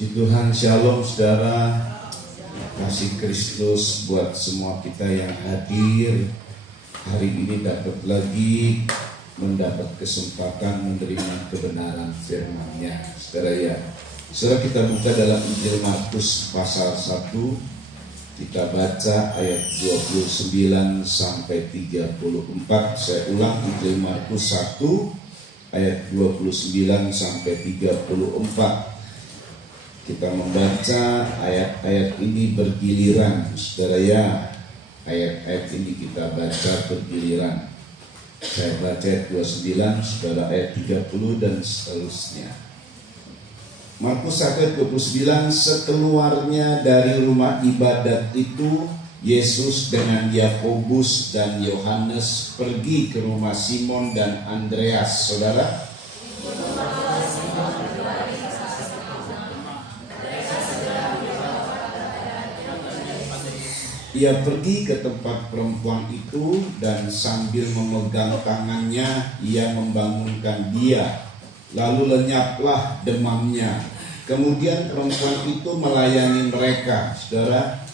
Puji Tuhan, shalom saudara. Kasih Kristus buat semua kita yang hadir hari ini dapat lagi mendapat kesempatan menerima kebenaran firman-Nya. Saudara ya, saudara kita buka dalam Injil Markus pasal 1. Kita baca ayat 29 sampai 34. Saya ulang, Injil Markus 1 ayat 29 sampai 34. Kita membaca ayat-ayat ini bergiliran, saudara ya. Ayat-ayat ini kita baca bergiliran. Saya baca ayat 29, saudara ayat 30 dan seterusnya. Markus 1 ayat 29, sekeluarnya dari rumah ibadat itu, Yesus dengan Yakobus dan Yohanes pergi ke rumah Simon dan Andreas. Saudara, ia pergi ke tempat perempuan itu dan sambil memegang tangannya ia membangunkan dia. Lalu lenyaplah demamnya. Kemudian perempuan itu melayani mereka. Saudara,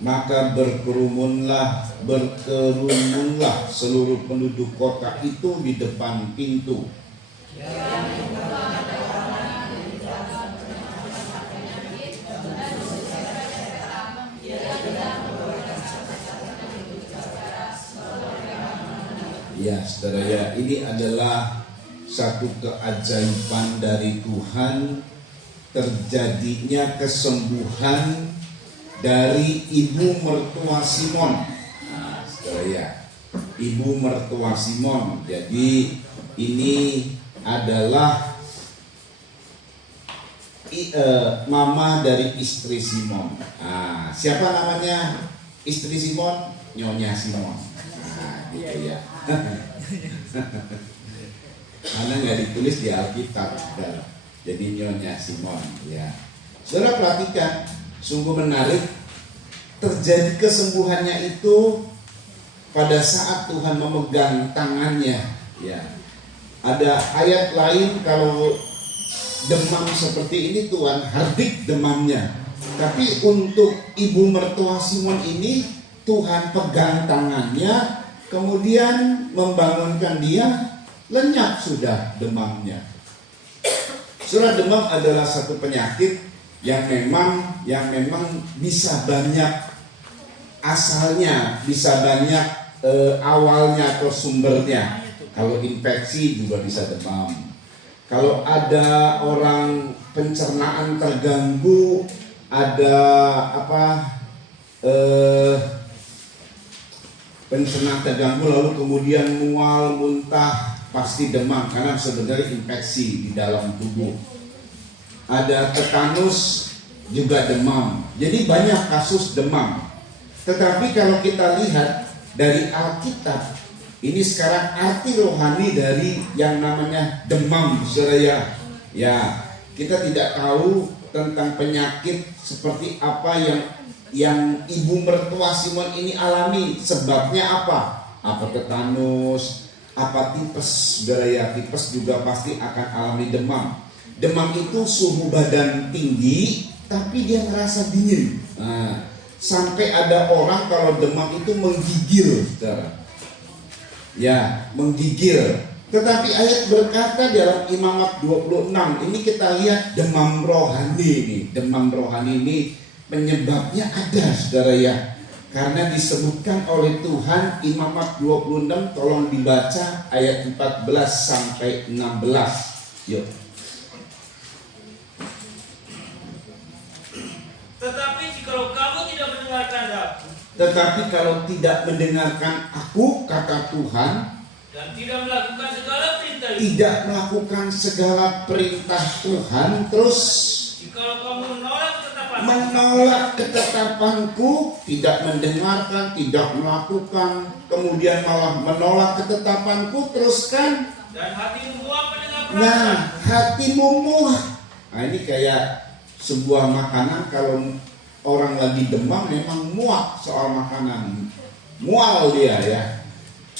maka berkerumunlah seluruh penduduk kota itu di depan pintu. Ya, saudara ya, ini adalah satu keajaiban dari Tuhan, terjadinya kesembuhan dari ibu mertua Simon. Nah, saudara ya, ibu mertua Simon. Jadi ini adalah mama dari istri Simon. Nah, siapa namanya istri Simon? Nyonya Simon. Nah, gitu ya. Mana nggak ditulis di Alkitab, saudara. Jadi Nyonya Simon. Ya, saudara perhatikan. Sungguh menarik, terjadi kesembuhannya itu pada saat Tuhan memegang tangannya. Ya, ada ayat lain kalau demam seperti ini Tuhan hardik demamnya. Tapi untuk ibu mertua Simon ini Tuhan pegang tangannya, kemudian membangunkan dia, lenyap sudah demamnya. Saudara, demam adalah satu penyakit yang memang bisa banyak asalnya, bisa banyak awalnya atau sumbernya. Kalau infeksi juga bisa demam. Kalau ada orang pencernaan terganggu, ada pencernaan terganggu lalu kemudian mual, muntah, pasti demam karena sebenarnya infeksi di dalam tubuh. Ada tetanus juga demam. Jadi banyak kasus demam. Tetapi kalau kita lihat dari Alkitab, ini sekarang arti rohani dari yang namanya demam, saudara ya. Kita tidak tahu tentang penyakit seperti apa yang ibu mertua Simon ini alami. Sebabnya apa? Apa tetanus, apa tipes, saudara ya. Tipes juga pasti akan alami demam. Demam itu suhu badan tinggi, tapi dia merasa dingin. Nah, sampai ada orang kalau demam itu menggigil, saudara. Ya, menggigil. Tetapi ayat berkata dalam Imamat 26, ini kita lihat demam rohani ini. Demam rohani ini penyebabnya ada, saudara ya. Karena disebutkan oleh Tuhan, Imamat 26, tolong dibaca ayat 14 sampai 16. Yuk. Tetapi kalau tidak mendengarkan aku, kata Tuhan, dan tidak melakukan segala perintah, Tuhan, terus jikalau kamu menolak ketetapanku, tidak mendengarkan, tidak melakukan, kemudian malah menolak ketetapanku, terus kan? Dan hatimu muak mendengar perkataan. Nah, hatimu muak. Nah, ini kayak sebuah makanan, kalau orang lagi demam memang muak soal makanan. mual dia ya.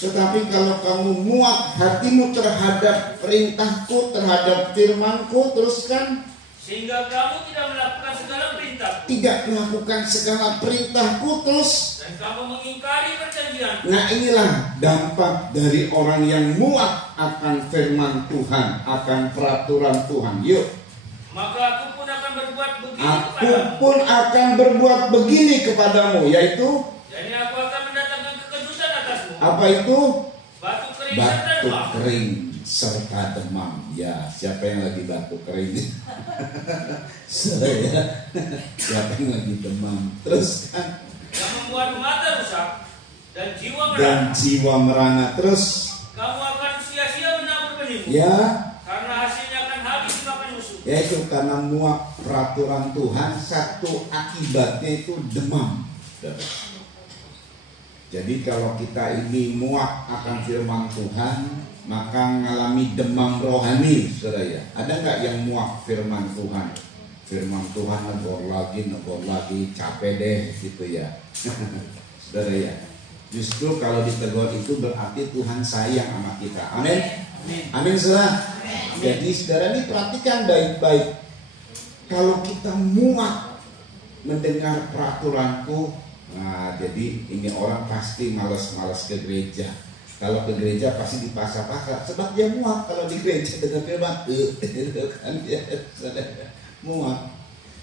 Tetapi kalau kamu muak hatimu terhadap perintahku, terhadap firmanku, teruskan, sehingga kamu tidak melakukan segala perintah, tidak melakukan segala perintahku, terus. dan kamu mengingkari perjanjian. Nah, inilah dampak dari orang yang muak akan firman Tuhan, akan peraturan Tuhan. Yuk, Maka aku pun akan berbuat begini aku kepadamu. pun akan berbuat begini kepadamu, yaitu Jadi aku akan mendatangkan kekudusan atasmu. apa itu? Batu kering serta Batuk demam. kering serta demam. Ya, siapa yang lagi batuk kering? Saya. Siapa yang lagi demam? Terus kan? Yang membuat mata rusak dan jiwa Dan merana. jiwa merana. Terus Kamu akan sia-sia menabur benihmu, ya, karena hasilnya akan habis dimakan musuh. yaitu karena muak peraturan Tuhan, satu akibatnya itu demam. Jadi kalau kita ini muak akan firman Tuhan, maka mengalami demam rohani, saudara ya. Ada nggak yang muak firman Tuhan? Firman Tuhan negor lagi, capek deh gitu ya. Saudara ya. Justru kalau ditegur itu berarti Tuhan sayang sama kita. Amin. Amin, saudara. Jadi saudara ini perhatikan baik-baik. Kalau kita muak mendengar peraturanku, nah jadi ini orang pasti malas-malas ke gereja. Kalau ke gereja pasti dipaksa-paksa, sebab dia muak kalau di gereja dengan firman itu kan ya, muak.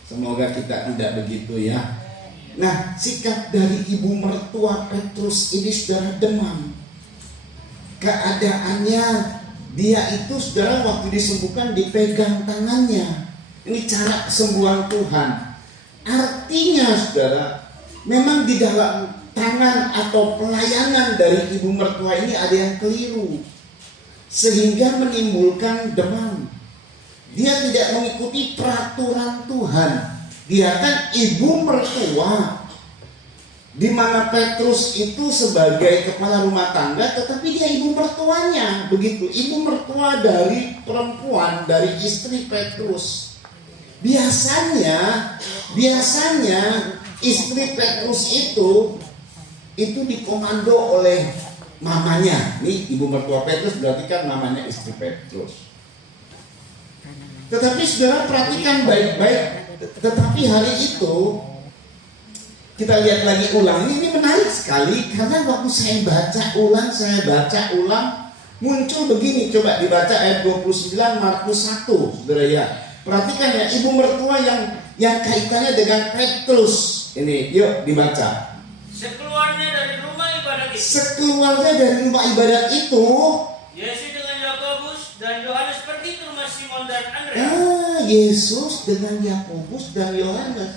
Semoga kita tidak begitu ya. Nah, sikap dari ibu mertua Petrus ini saudara demam. Keadaannya dia itu saudara waktu disembuhkan dipegang tangannya. Ini cara kesembuhan Tuhan. Artinya saudara, memang di dalam tangan atau pelayanan dari ibu mertua ini ada yang keliru, sehingga menimbulkan demam. Dia tidak mengikuti peraturan Tuhan. Dia kan ibu mertua, di mana Petrus itu sebagai kepala rumah tangga, tetapi dia ibu mertuanya, begitu. Ibu mertua dari perempuan, dari istri Petrus. Biasanya istri Petrus itu dikomando oleh mamanya. Nih ibu mertua Petrus berarti kan namanya istri Petrus. Tetapi saudara perhatikan baik-baik. Tetapi hari itu kita lihat lagi ulang. Ini menarik sekali karena waktu saya baca ulang muncul begini. Coba dibaca ayat 29 Markus 1, saudara ya. Perhatikan ya, ibu mertua yang kaitannya dengan Petrus. Ini, yuk dibaca. Sekeluarnya dari rumah ibadat itu, Sekeluarnya dari rumah ibadat itu, Yesus dengan Yakobus dan Yohanes pergi ke rumah Simon dan Andreas. Yesus dengan Yakobus dan Yohanes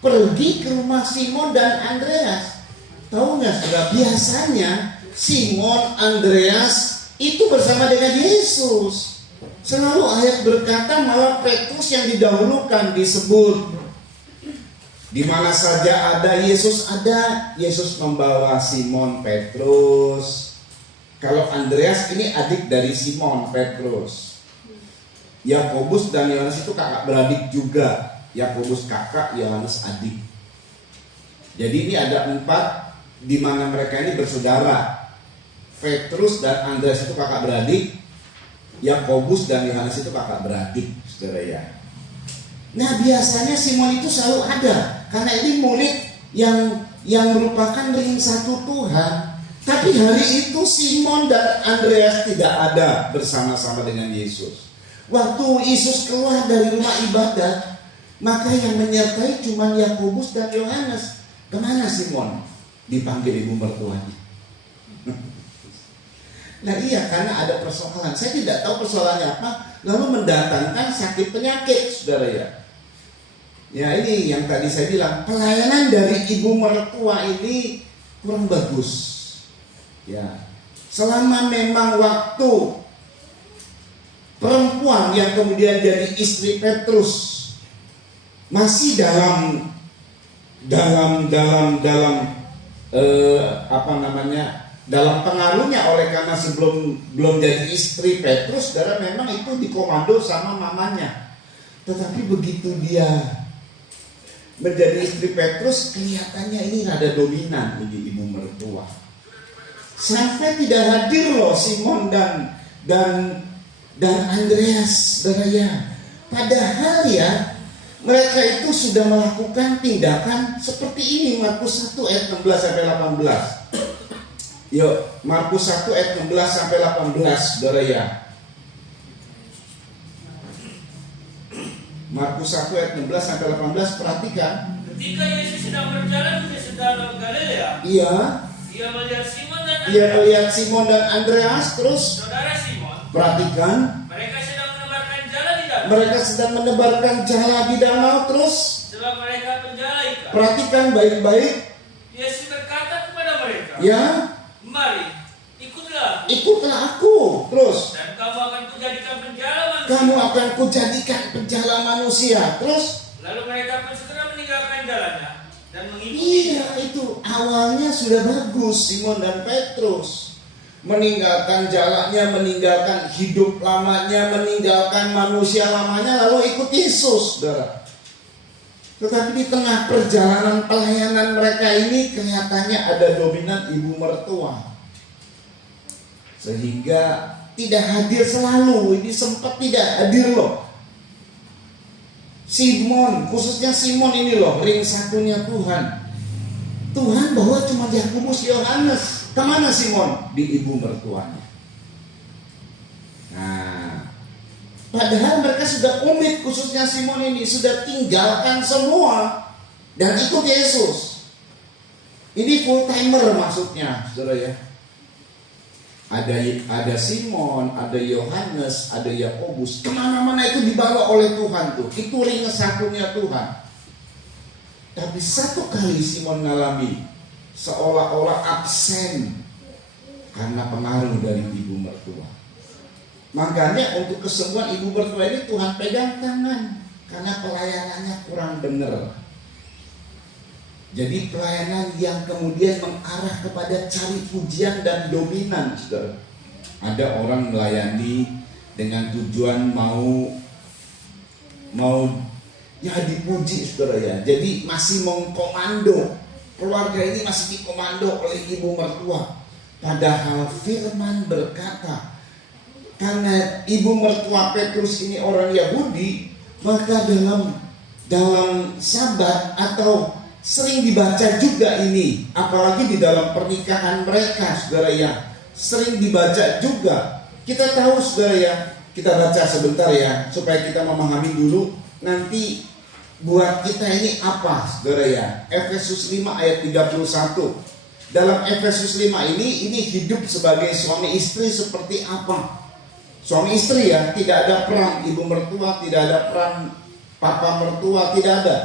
pergi ke rumah Simon dan Andreas. Tahu nggak saudara? Biasanya Simon, Andreas itu bersama dengan Yesus. Selalu ayat berkata malah Petrus yang didahulukan disebut. Di mana saja ada Yesus ada. Yesus membawa Simon Petrus. Kalau Andreas ini adik dari Simon Petrus. Yakobus dan Yohanes itu kakak beradik juga. Yakobus kakak, Yohanes adik. Jadi ini ada 4 di mana mereka ini bersaudara. Petrus dan Andreas itu kakak beradik. Yakobus dan Yohanes itu kakak beradik, saudara ya. Nah biasanya Simon itu selalu ada karena ini murid yang merupakan ring satu Tuhan. Tapi hari itu Simon dan Andreas tidak ada bersama-sama dengan Yesus. Waktu Yesus keluar dari rumah ibadat, maka yang menyertai cuma Yakobus dan Yohanes. Kemana Simon? Dipanggil ibu mertuanya. Nah iya, karena ada persoalan. Saya tidak tahu persoalannya apa. Lalu mendatangkan sakit penyakit, saudara ya. Ya ini yang tadi saya bilang, pelayanan dari ibu mertua ini kurang bagus. Ya, selama memang waktu perempuan yang kemudian jadi istri Petrus masih dalam dalam pengaruhnya, oleh karena belum jadi istri Petrus, saudara, memang itu dikomando sama mamanya. Tetapi begitu dia menjadi istri Petrus, kelihatannya ini rada dominan, ini ibu mertua. mertua. Sampai tidak hadir loh Simon dan Andreas, saudara ya. Padahal ya mereka itu sudah melakukan tindakan seperti ini. Markus 1 ayat 16 sampai 18. Yuk, Markus 1 ayat 16 sampai 18, saudara ya. Markus 1 ayat 16 sampai 18, perhatikan. Ketika Yesus sedang berjalan ke Danau Galilea, Iya, ia melihat Simon dan dia Andreas. melihat Simon dan Andreas. Terus Saudara Simon, perhatikan, mereka sedang menebarkan jala di danau. mereka sedang menebarkan jala di danau. Terus Sebab mereka penjala ikan. perhatikan baik-baik. Yesus berkata kepada mereka, Ya, mari, ikutlah, ikutlah aku. Terus dan kamu akan kujadikan penjala manusia. kamu akan kujadikan penjala manusia. Terus Lalu mereka pun segera meninggalkan jalannya dan mengikuti. iya, itu awalnya sudah bagus. Simon dan Petrus meninggalkan jalannya, meninggalkan hidup lamanya, meninggalkan manusia lamanya, lalu ikut Yesus, saudara. Tetapi di tengah perjalanan pelayanan mereka ini kelihatannya ada dominan ibu mertua, sehingga tidak hadir selalu. Ini sempat tidak hadir loh. Simon, khususnya Simon ini loh, ring satunya Tuhan. Tuhan bawa cuma Yakobus, Yohanes. Kemana Simon? Di ibu mertuanya. Nah, padahal mereka sudah komit, khususnya Simon ini sudah tinggalkan semua dan ikut Yesus. Ini full timer maksudnya, saudara ya. Ada Simon, ada Yohanes, ada Yakobus. Kemana-mana itu dibawa oleh Tuhan tuh. Itu ring satunya Tuhan. Tapi satu kali Simon mengalami seolah-olah absen karena pengaruh dari ibu mertua. Makanya untuk kesembuhan ibu mertua ini Tuhan pegang tangan karena pelayanannya kurang benar. Jadi pelayanan yang kemudian mengarah kepada cari pujian dan dominan, saudara. Ada orang melayani dengan tujuan mau ya dipuji, saudara ya. Jadi masih mengkomando. Keluarga ini masih dikomando oleh ibu mertua. Padahal firman berkata, karena ibu mertua Petrus ini orang Yahudi, maka dalam Sabat atau sering dibaca juga ini, apalagi di dalam pernikahan mereka, saudara ya, sering dibaca juga. Kita tahu, saudara ya, kita baca sebentar ya, supaya kita memahami dulu nanti buat kita ini apa, saudara ya. Efesus 5 ayat 31. Dalam Efesus 5 ini hidup sebagai suami istri seperti apa? Suami istri ya, tidak ada peran ibu mertua, tidak ada peran papa mertua, tidak ada.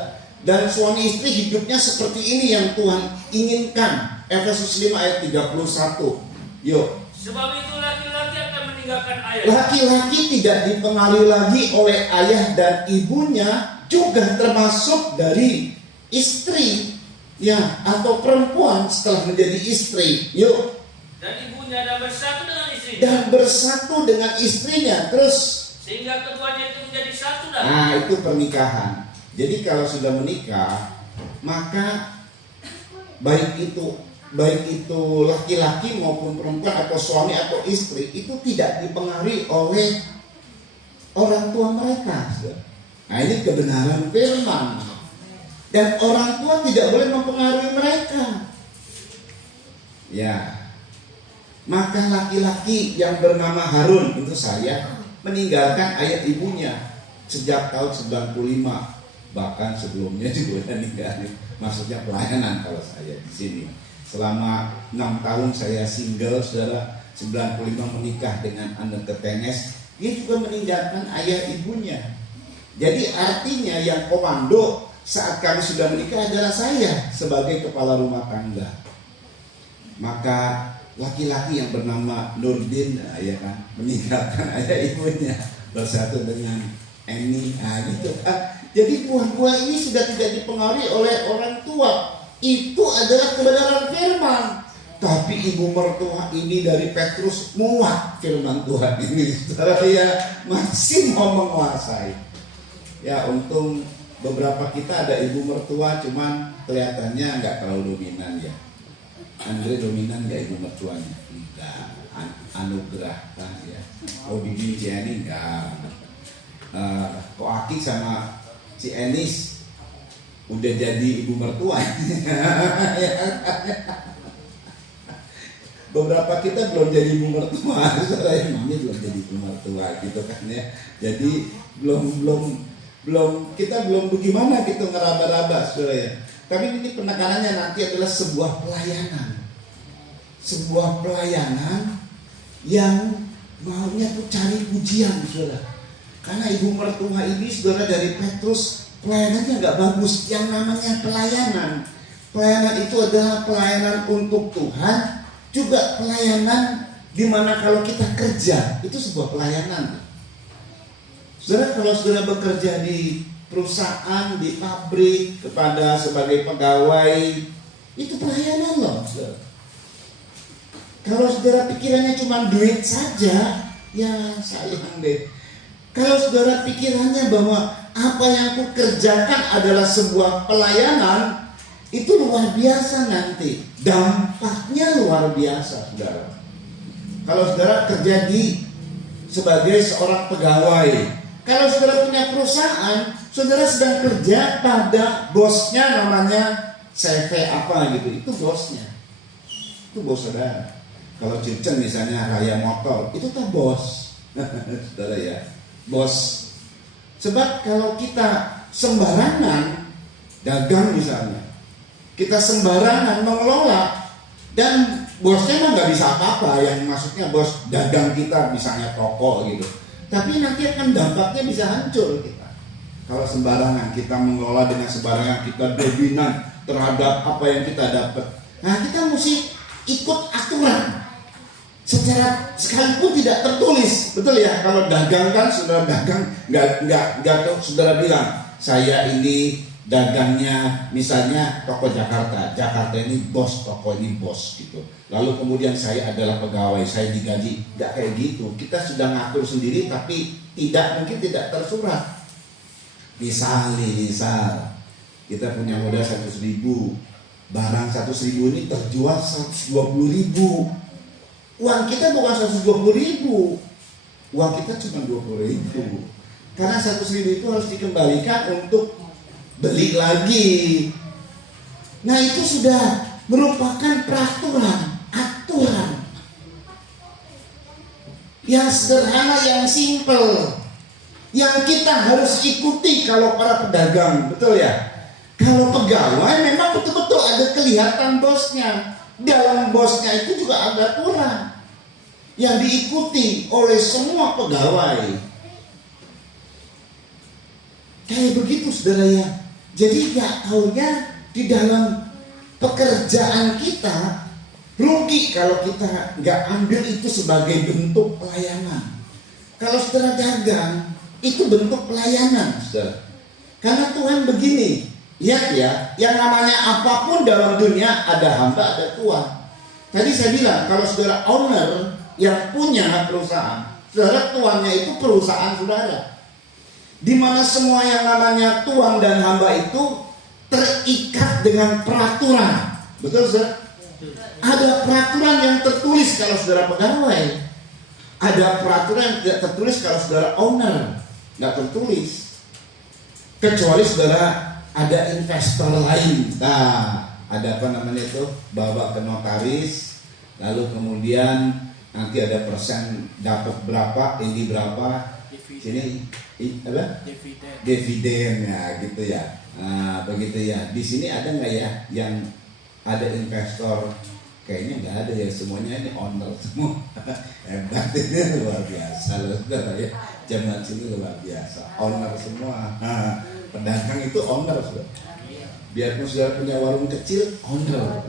Dan suami istri hidupnya seperti ini yang Tuhan inginkan. Efesus 5 ayat 31. Yuk. Sebab itu laki-laki akan meninggalkan ayah. Laki-laki tidak dipengaruhi lagi oleh ayah dan ibunya, juga termasuk dari istri ya, atau perempuan setelah menjadi istri. Yuk. Dan ibunya dan bersatu dengan istrinya. Dan bersatu dengan istrinya. Terus Sehingga keduanya itu menjadi satu darah. nah, itu pernikahan. Jadi kalau sudah menikah, maka baik itu laki-laki maupun perempuan atau suami atau istri itu tidak dipengaruhi oleh orang tua mereka. Nah, ini kebenaran firman. Dan orang tua tidak boleh mempengaruhi mereka. Ya. Maka laki-laki yang bernama Harun, itu saya, meninggalkan ayah ibunya sejak tahun 95. Bahkan sebelumnya juga udah ninggalin. Maksudnya pelayanan kalau saya di sini. Selama 6 tahun saya single, saudara. 95 menikah dengan anak tetenes. Dia juga meninggalkan ayah ibunya. Jadi artinya yang komando saat kami sudah menikah adalah saya sebagai kepala rumah tangga. Maka laki-laki yang bernama Nurdin, ya kan, meninggalkan ayah ibunya, bersatu dengan Eni, gitu kan. Jadi buah-buah ini sudah tidak dipengaruhi oleh orang tua. Itu adalah kebenaran firman. Tapi ibu mertua ini dari Petrus muat firman Tuhan ini, saudara ya, masih mau menguasai. Ya, untung beberapa kita ada ibu mertua, cuman kelihatannya nggak terlalu dominan ya. Andre dominan nggak ibu mertuanya? Enggak. Anugerah kan ya. Oh bibi si Eni enggak. Kok Aki sama si Enis udah jadi ibu mertua. Beberapa kita belum jadi ibu mertua, soalnya mami belum jadi ibu mertua gitu kan ya. Jadi kita belum bagaimana gitu ngeraba-raba saudara. Tapi ini penekanannya nanti adalah sebuah pelayanan. Sebuah pelayanan yang maunya tuh cari pujian saudara. Karena ibu mertua ini saudara dari Petrus pelayanannya nggak bagus. Yang namanya pelayanan. Pelayanan itu adalah pelayanan untuk Tuhan, juga pelayanan dimana kalau kita kerja itu sebuah pelayanan. Saudara, kalau saudara bekerja di perusahaan, di pabrik, kepada sebagai pegawai, itu pelayanan loh saudara. Kalau saudara pikirannya cuma duit saja, ya sayang deh. Kalau saudara pikirannya bahwa apa yang aku kerjakan adalah sebuah pelayanan, itu luar biasa nanti. Dampaknya luar biasa saudara. Kalau saudara kerja sebagai seorang pegawai, kalau saudara punya perusahaan, saudara sedang kerja pada bosnya namanya CV apa gitu, itu bosnya. Itu bos saudara. Kalau Circen misalnya Raya Motor, itu tuh bos. Saudara ya, bos. Sebab kalau kita sembarangan dagang misalnya, kita sembarangan mengelola, dan bosnya mah nggak bisa apa-apa, yang maksudnya bos dagang kita misalnya toko gitu. Tapi nanti akan dampaknya bisa hancur kita. Kalau sembarangan kita mengelola dengan sembarangan, kita dominan terhadap apa yang kita dapat. Nah kita mesti ikut aturan. Secara sekalipun tidak tertulis, betul ya? Kalau dagang kan saudara dagang nggak saudara bilang saya ini dagangnya misalnya toko Jakarta ini bos, toko ini bos gitu. Lalu kemudian saya adalah pegawai, saya digaji, nggak kayak gitu. Kita sudah ngatur sendiri tapi mungkin tidak tersurat. Misal kita punya modal 100.000, barang 100.000 ini terjual 120.000. Uang kita bukan 120.000, uang kita cuma 20.000. Karena 100.000 itu harus dikembalikan untuk beli lagi. Nah itu sudah merupakan aturan yang sederhana, yang simple, yang kita harus ikuti kalau para pedagang, betul ya? Kalau pegawai memang betul-betul ada kelihatan bosnya. Dalam bosnya itu juga ada aturan yang diikuti oleh semua pegawai. Kayak begitu saudara ya. Jadi gak taunya di dalam pekerjaan kita rugi kalau kita gak ambil itu sebagai bentuk pelayanan. Kalau saudara dagang itu bentuk pelayanan saudara. Karena Tuhan begini, lihat ya, yang namanya apapun dalam dunia ada hamba, ada tuan. Tadi saya bilang kalau saudara owner yang punya perusahaan, saudara tuannya itu perusahaan saudara. Di mana semua yang namanya tuan dan hamba itu terikat dengan peraturan. Betul saudara? Ada peraturan yang tertulis kalau saudara pegawai. Ada peraturan yang tidak tertulis kalau saudara owner. Nggak tertulis. Kecuali saudara ada investor lain, nah ada apa namanya itu, bawa ke notaris, lalu kemudian nanti ada persen dapat berapa, ini berapa, sini apa? Dividen ya gitu ya. Nah begitu ya. Di sini ada nggak ya yang ada investor? Kayaknya nggak ada ya, semuanya ini owner semua. Hebat, ini luar biasa loh ya. Zaman sini luar biasa, owner semua. Pedagang itu owner saudara. Biarpun saudara punya warung kecil, owner.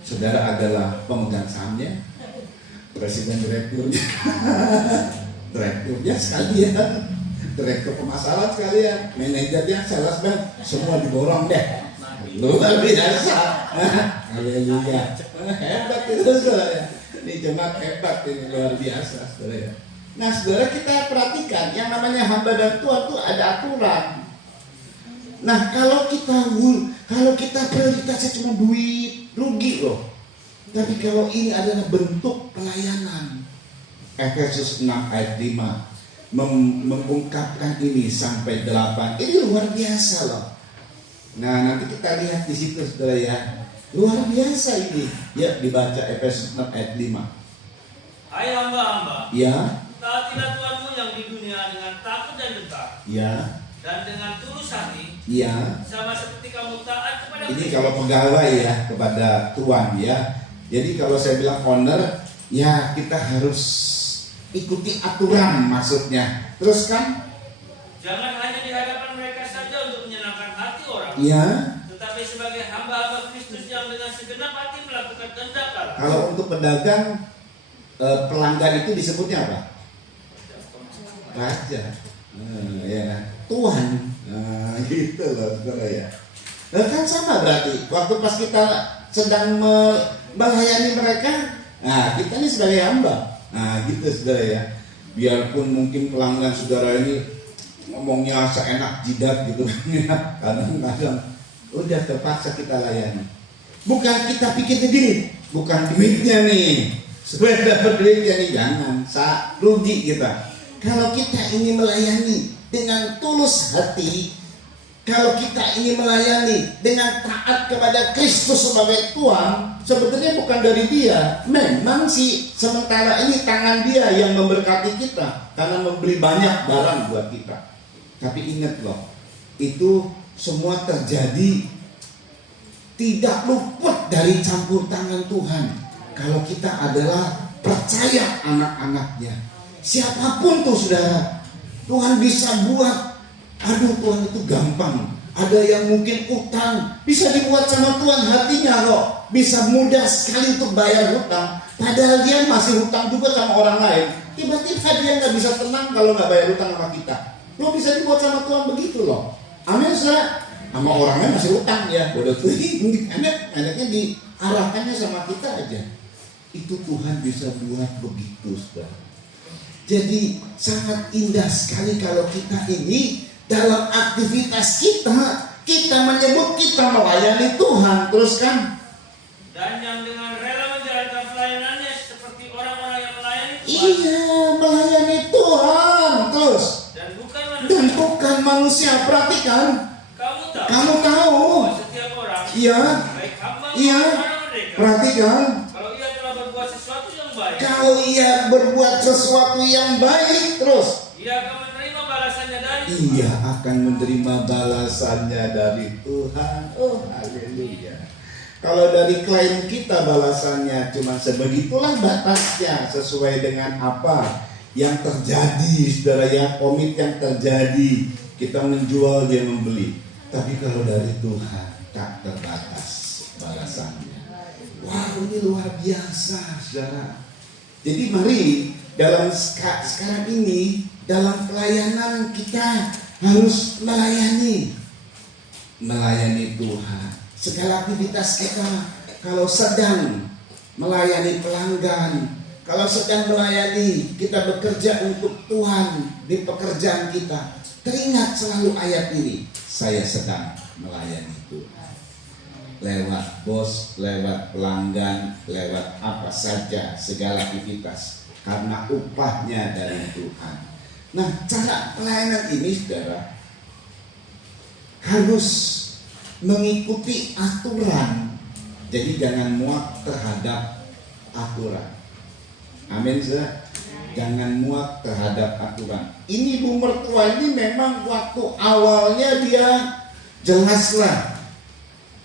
Saudara adalah pemegang sahamnya, presiden direkturnya, direkturnya sekalian, direktur pemasaran sekalian, manajernya, salesman, semua diborong deh. Luar biasa. Haleluya. Hebat itu saudara. Ini jemaat hebat, ini luar biasa saudara. Nah saudara, kita perhatikan yang namanya hamba dan tuan itu ada aturan. Nah kalau kita prioritasnya cuma duit, rugi loh. Tapi kalau ini adalah bentuk pelayanan, Efesus 6 ayat 5 mengungkapkan ini sampai 8. Ini luar biasa loh. Nah, nanti kita lihat di situ saudara ya. Luar biasa ini. Ya, dibaca Efesus 6 ayat 5. Hai hamba-hamba, Ya, taatilah Tuhanmu yang di dunia dengan takut dan gentar, ya, dan dengan tulus hati, ya. sama seperti kamu taat kepada Ini Kristus. kalau pegawai ya, kepada tuan ya. Jadi kalau saya bilang owner, ya kita harus ikuti aturan maksudnya. Terus kan? Jangan hanya di hadapan mereka saja untuk menyenangkan hati orang, Ya. tetapi sebagai hamba-hamba Kristus yang dengan segenap hati melakukan kehendak Allah. Kalau untuk pedagang, pelanggan itu disebutnya apa? Raja. Ya kan? Tuan. Gitu loh saudara ya. Nah, kan sama berarti. Waktu pas kita sedang melayani mereka, nah kita ini sebagai hamba. Nah gitu saudara ya. Biarpun mungkin pelanggan saudara ini ngomongnya seenak jidat gitu ya, kadang-kadang udah terpaksa kita layani. Bukan kita pikir sendiri, bukan duitnya nih, supaya dapat duitnya nih, jangan rugi kita. Kalau kita ingin melayani dengan tulus hati, kalau kita ingin melayani dengan taat kepada Kristus sebagai Tuhan, sebetulnya bukan dari dia. Memang sih sementara ini tangan dia yang memberkati kita karena memberi banyak barang buat kita. Tapi ingat loh, itu semua terjadi tidak luput dari campur tangan Tuhan. Kalau kita adalah percaya anak-anaknya. Siapapun tuh saudara, Tuhan bisa buat. Aduh, Tuhan itu gampang. Ada yang mungkin utang, bisa dibuat sama Tuhan hatinya kok. Bisa mudah sekali untuk bayar hutang. Padahal dia masih hutang juga sama orang lain. Tiba-tiba dia nggak bisa tenang kalau nggak bayar hutang sama kita. Lo bisa dibuat sama Tuhan begitu loh. Amin saudara. Sama orangnya masih hutang ya. Bodoh tuh. Enaknya diarahkannya sama kita aja. Itu Tuhan bisa buat begitu saudara. Jadi sangat indah sekali kalau kita ini dalam aktivitas kita menyebut kita melayani Tuhan, terus kan? Dan yang dengan rela menjalankan pelayanannya seperti orang-orang yang melayani Tuhan. Iya, melayani Tuhan, terus. Dan bukan manusia. Perhatikan. Kamu tahu. Bahwa setiap orang, iya, baik hamba iya. maupun orang merdeka, Perhatikan. kalau ia telah berbuat sesuatu yang baik, Kalau ia berbuat sesuatu yang baik, terus. ia akan menerima balasannya dari Tuhan. Ia akan menerima balasannya dari Tuhan. Oh, haleluya. Kalau dari klaim kita balasannya cuma sebegitulah batasnya, sesuai dengan apa yang terjadi, saudara ya, komit yang terjadi. Kita menjual, dia membeli. Tapi kalau dari Tuhan tak terbatas balasannya. Wow, ini luar biasa, saudara. Jadi mari dalam sekarang ini, dalam pelayanan kita harus melayani Tuhan. Segala aktivitas kita, kalau sedang melayani pelanggan, kalau sedang melayani, kita bekerja untuk Tuhan di pekerjaan kita, teringat selalu ayat ini. Saya sedang melayani Tuhan. Lewat bos, lewat pelanggan, lewat apa saja, segala aktivitas. Karena upahnya dari Tuhan. Nah, cara pelayanan ini saudara harus mengikuti aturan. Jadi jangan muak terhadap aturan. Amin saudara. Jangan muak terhadap aturan. Ini ibu mertua ini memang waktu awalnya dia jelaslah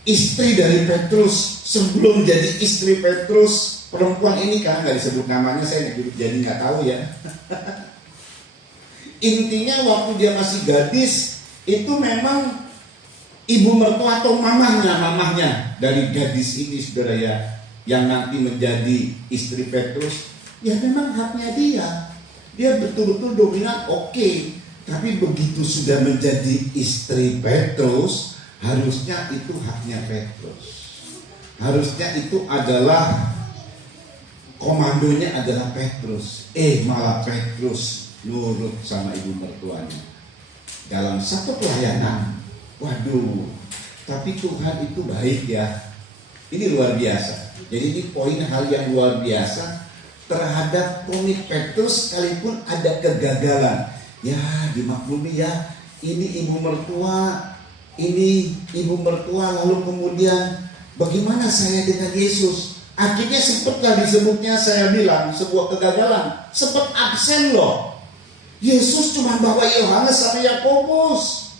istri dari Petrus. Sebelum jadi istri Petrus, perempuan ini kan nggak disebut namanya, saya jadi nggak tahu ya. Intinya waktu dia masih gadis itu memang ibu mertua atau mamahnya dari gadis ini saudara ya, yang nanti menjadi istri Petrus. Ya memang haknya dia betul-betul dominan, oke. Tapi begitu sudah menjadi istri Petrus, harusnya itu haknya Petrus. Harusnya itu adalah komandonya adalah Petrus. Malah Petrus nurut sama ibu mertuanya dalam satu pelayanan. Waduh, tapi Tuhan itu baik ya. Ini luar biasa. Jadi ini poin hal yang luar biasa terhadap komit Petrus, sekalipun ada kegagalan. Ya dimaklumi ya, ini ibu mertua, lalu kemudian bagaimana saya dengan Yesus? Akhirnya sempatlah disebutnya, saya bilang sebuah kegagalan, sempat absen loh. Yesus cuma bawa Yohanes sama Yakobus.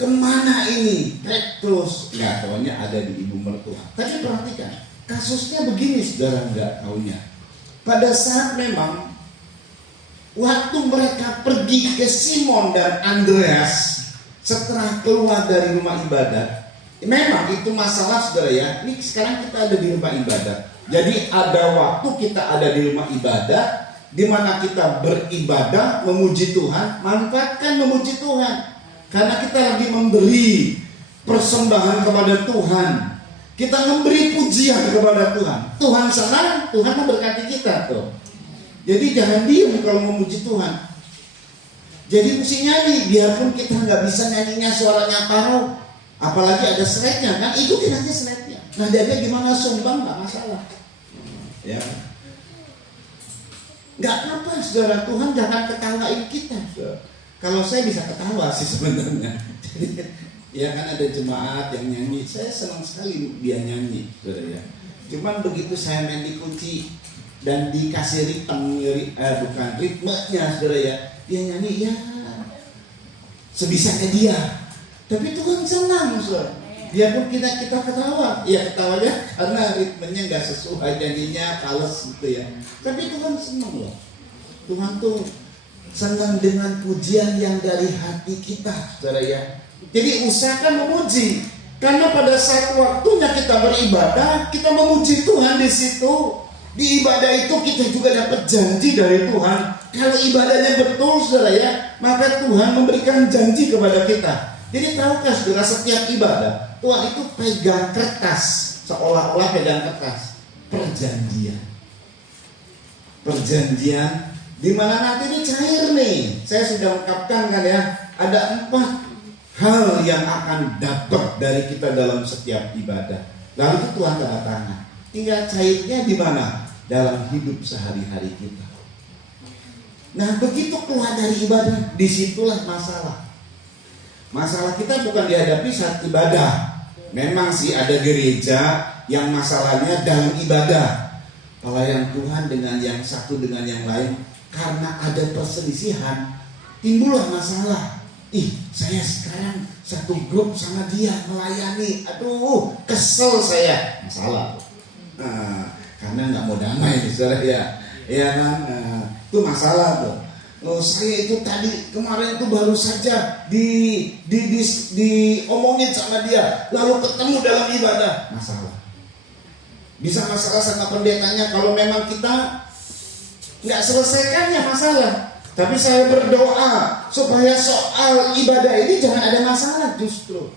Kemana ini? Petrus nggak tahunya ada di ibu mertua. Tapi perhatikan, kasusnya begini, saudara nggak tahunya. Pada saat memang waktu mereka pergi ke Simon dan Andreas setelah keluar dari rumah ibadat, memang itu masalah, saudara ya. Ini sekarang kita ada di rumah ibadat. Jadi ada waktu kita ada di rumah ibadat, di mana kita beribadah, memuji Tuhan. Manfaatkan memuji Tuhan, karena kita lagi memberi persembahan kepada Tuhan. Kita memberi pujian kepada Tuhan. Tuhan senang, Tuhan memberkati kita tuh. Jadi jangan diam kalau memuji Tuhan. Jadi mesti nyanyi, biarpun kita nggak bisa nyanyinya suaranya parau, apalagi ada slide-nya kan, ikutin aja slide-nya. Nah dia gimana sumbang nggak masalah. Ya. Nggak apa-apa, saudara. Tuhan jangan ketawain kita. Kalau saya bisa ketawa sih sebenarnya. Ya kan ada jemaat yang nyanyi, saya senang sekali dia nyanyi, saudara ya. Cuman begitu saya main dikunci dan dikasih ritmenya, saudara ya, dia nyanyi ya sebisanya dia. Tapi Tuhan senang, saudara. Biarpun kita ketawa, ya ketawanya karena ritmenya nggak sesuai, jadinya fals gitu ya. Tapi Tuhan senang loh. Tuhan tuh senang dengan pujian yang dari hati kita, saudara ya. Jadi usahakan memuji, karena pada saat waktunya kita beribadah, kita memuji Tuhan di situ. Di ibadah itu kita juga dapat janji dari Tuhan. Kalau ibadahnya betul, saudara ya, maka Tuhan memberikan janji kepada kita. Jadi tahukah saudara, setiap ibadah Tuhan itu pegang kertas, seolah-olah pegang kertas perjanjian. Perjanjian di mana nanti ini cair nih. Saya sudah ungkapkan kan ya, ada 4 hal yang akan dapat dari kita dalam setiap ibadah. Lalu itu Tuhan tanda tangan. Tinggal cairnya di mana? Dalam hidup sehari-hari kita. Nah begitu keluar dari ibadah, disitulah masalah. Masalah kita bukan dihadapi saat ibadah. Memang sih ada gereja yang masalahnya dalam ibadah, pelayan Tuhan dengan yang satu dengan yang lain, karena ada perselisihan, timbullah masalah. Saya sekarang satu grup sama dia melayani, aduh kesel saya, masalah. Karena nggak mau damai, saudara ya, kan? Itu masalah tuh. Saya itu tadi kemarin itu baru saja diomongin sama dia, lalu ketemu dalam ibadah, masalah. Bisa masalah sama pendetanya kalau memang kita nggak selesaikannya masalah. Tapi saya berdoa supaya soal ibadah ini jangan ada masalah, justru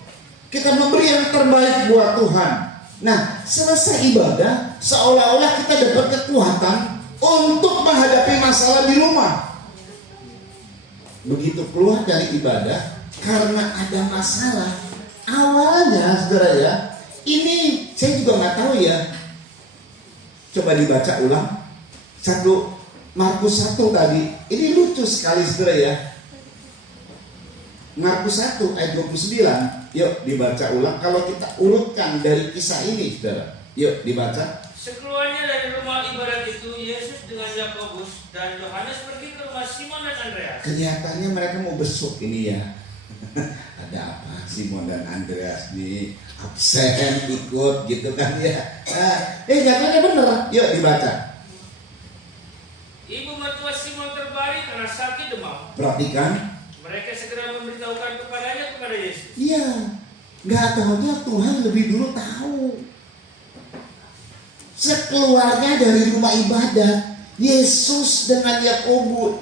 kita memberi yang terbaik buat Tuhan. Nah, selesai ibadah seolah-olah kita dapat kekuatan untuk menghadapi masalah di rumah. Begitu keluar dari ibadah karena ada masalah, awalnya saudara ya, ini saya juga nggak tahu ya. Coba dibaca ulang Markus 1 tadi. Ini lucu sekali saudara ya. Markus 1 ayat 29. Yuk dibaca ulang. Kalau kita urutkan dari kisah ini saudara, yuk dibaca. Sekeluarnya dari rumah ibadat itu, Yesus dengan Yakobus dan Yohanes pergi ke rumah Simon dan Andreas. Kelihatannya mereka mau besuk ini ya. Ada apa Simon dan Andreas nih absen ikut gitu kan ya. Katanya bener. Yuk dibaca. Ibu mertua Simon terbaring karena sakit demam. Perhatikan. Mereka segera memberitahukan kepada Yesus. Iya, nggak tahunya Tuhan lebih dulu tahu. Sekeluarnya dari rumah ibadat, Yesus dengan Yakobus,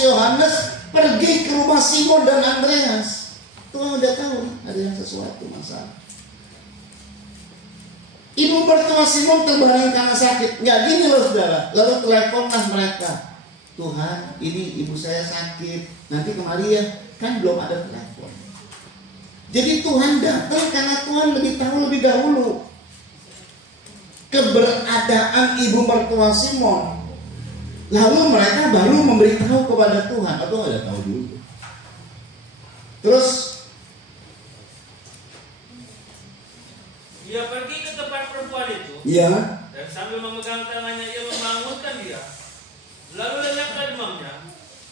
Yohanes pergi ke rumah Simon dan Andreas. Tuhan udah tahu ada yang sesuatu masalah. Ibu mertua Simon terbaring karena sakit. Nggak gini loh saudara. Lalu teleponlah mereka. Tuhan, ini ibu saya sakit. Nanti kemari ya. Kan belum ada telepon. Jadi Tuhan datang karena Tuhan lebih dahulu keberadaan ibu mertua Simon. Lalu mereka baru memberitahu kepada Tuhan, atau ada tahu dulu. Terus Ia pergi ke tempat perempuan itu. ya, Dan sambil memegang tangannya ia membangunkan dia. Lalu lenyaplah demamnya.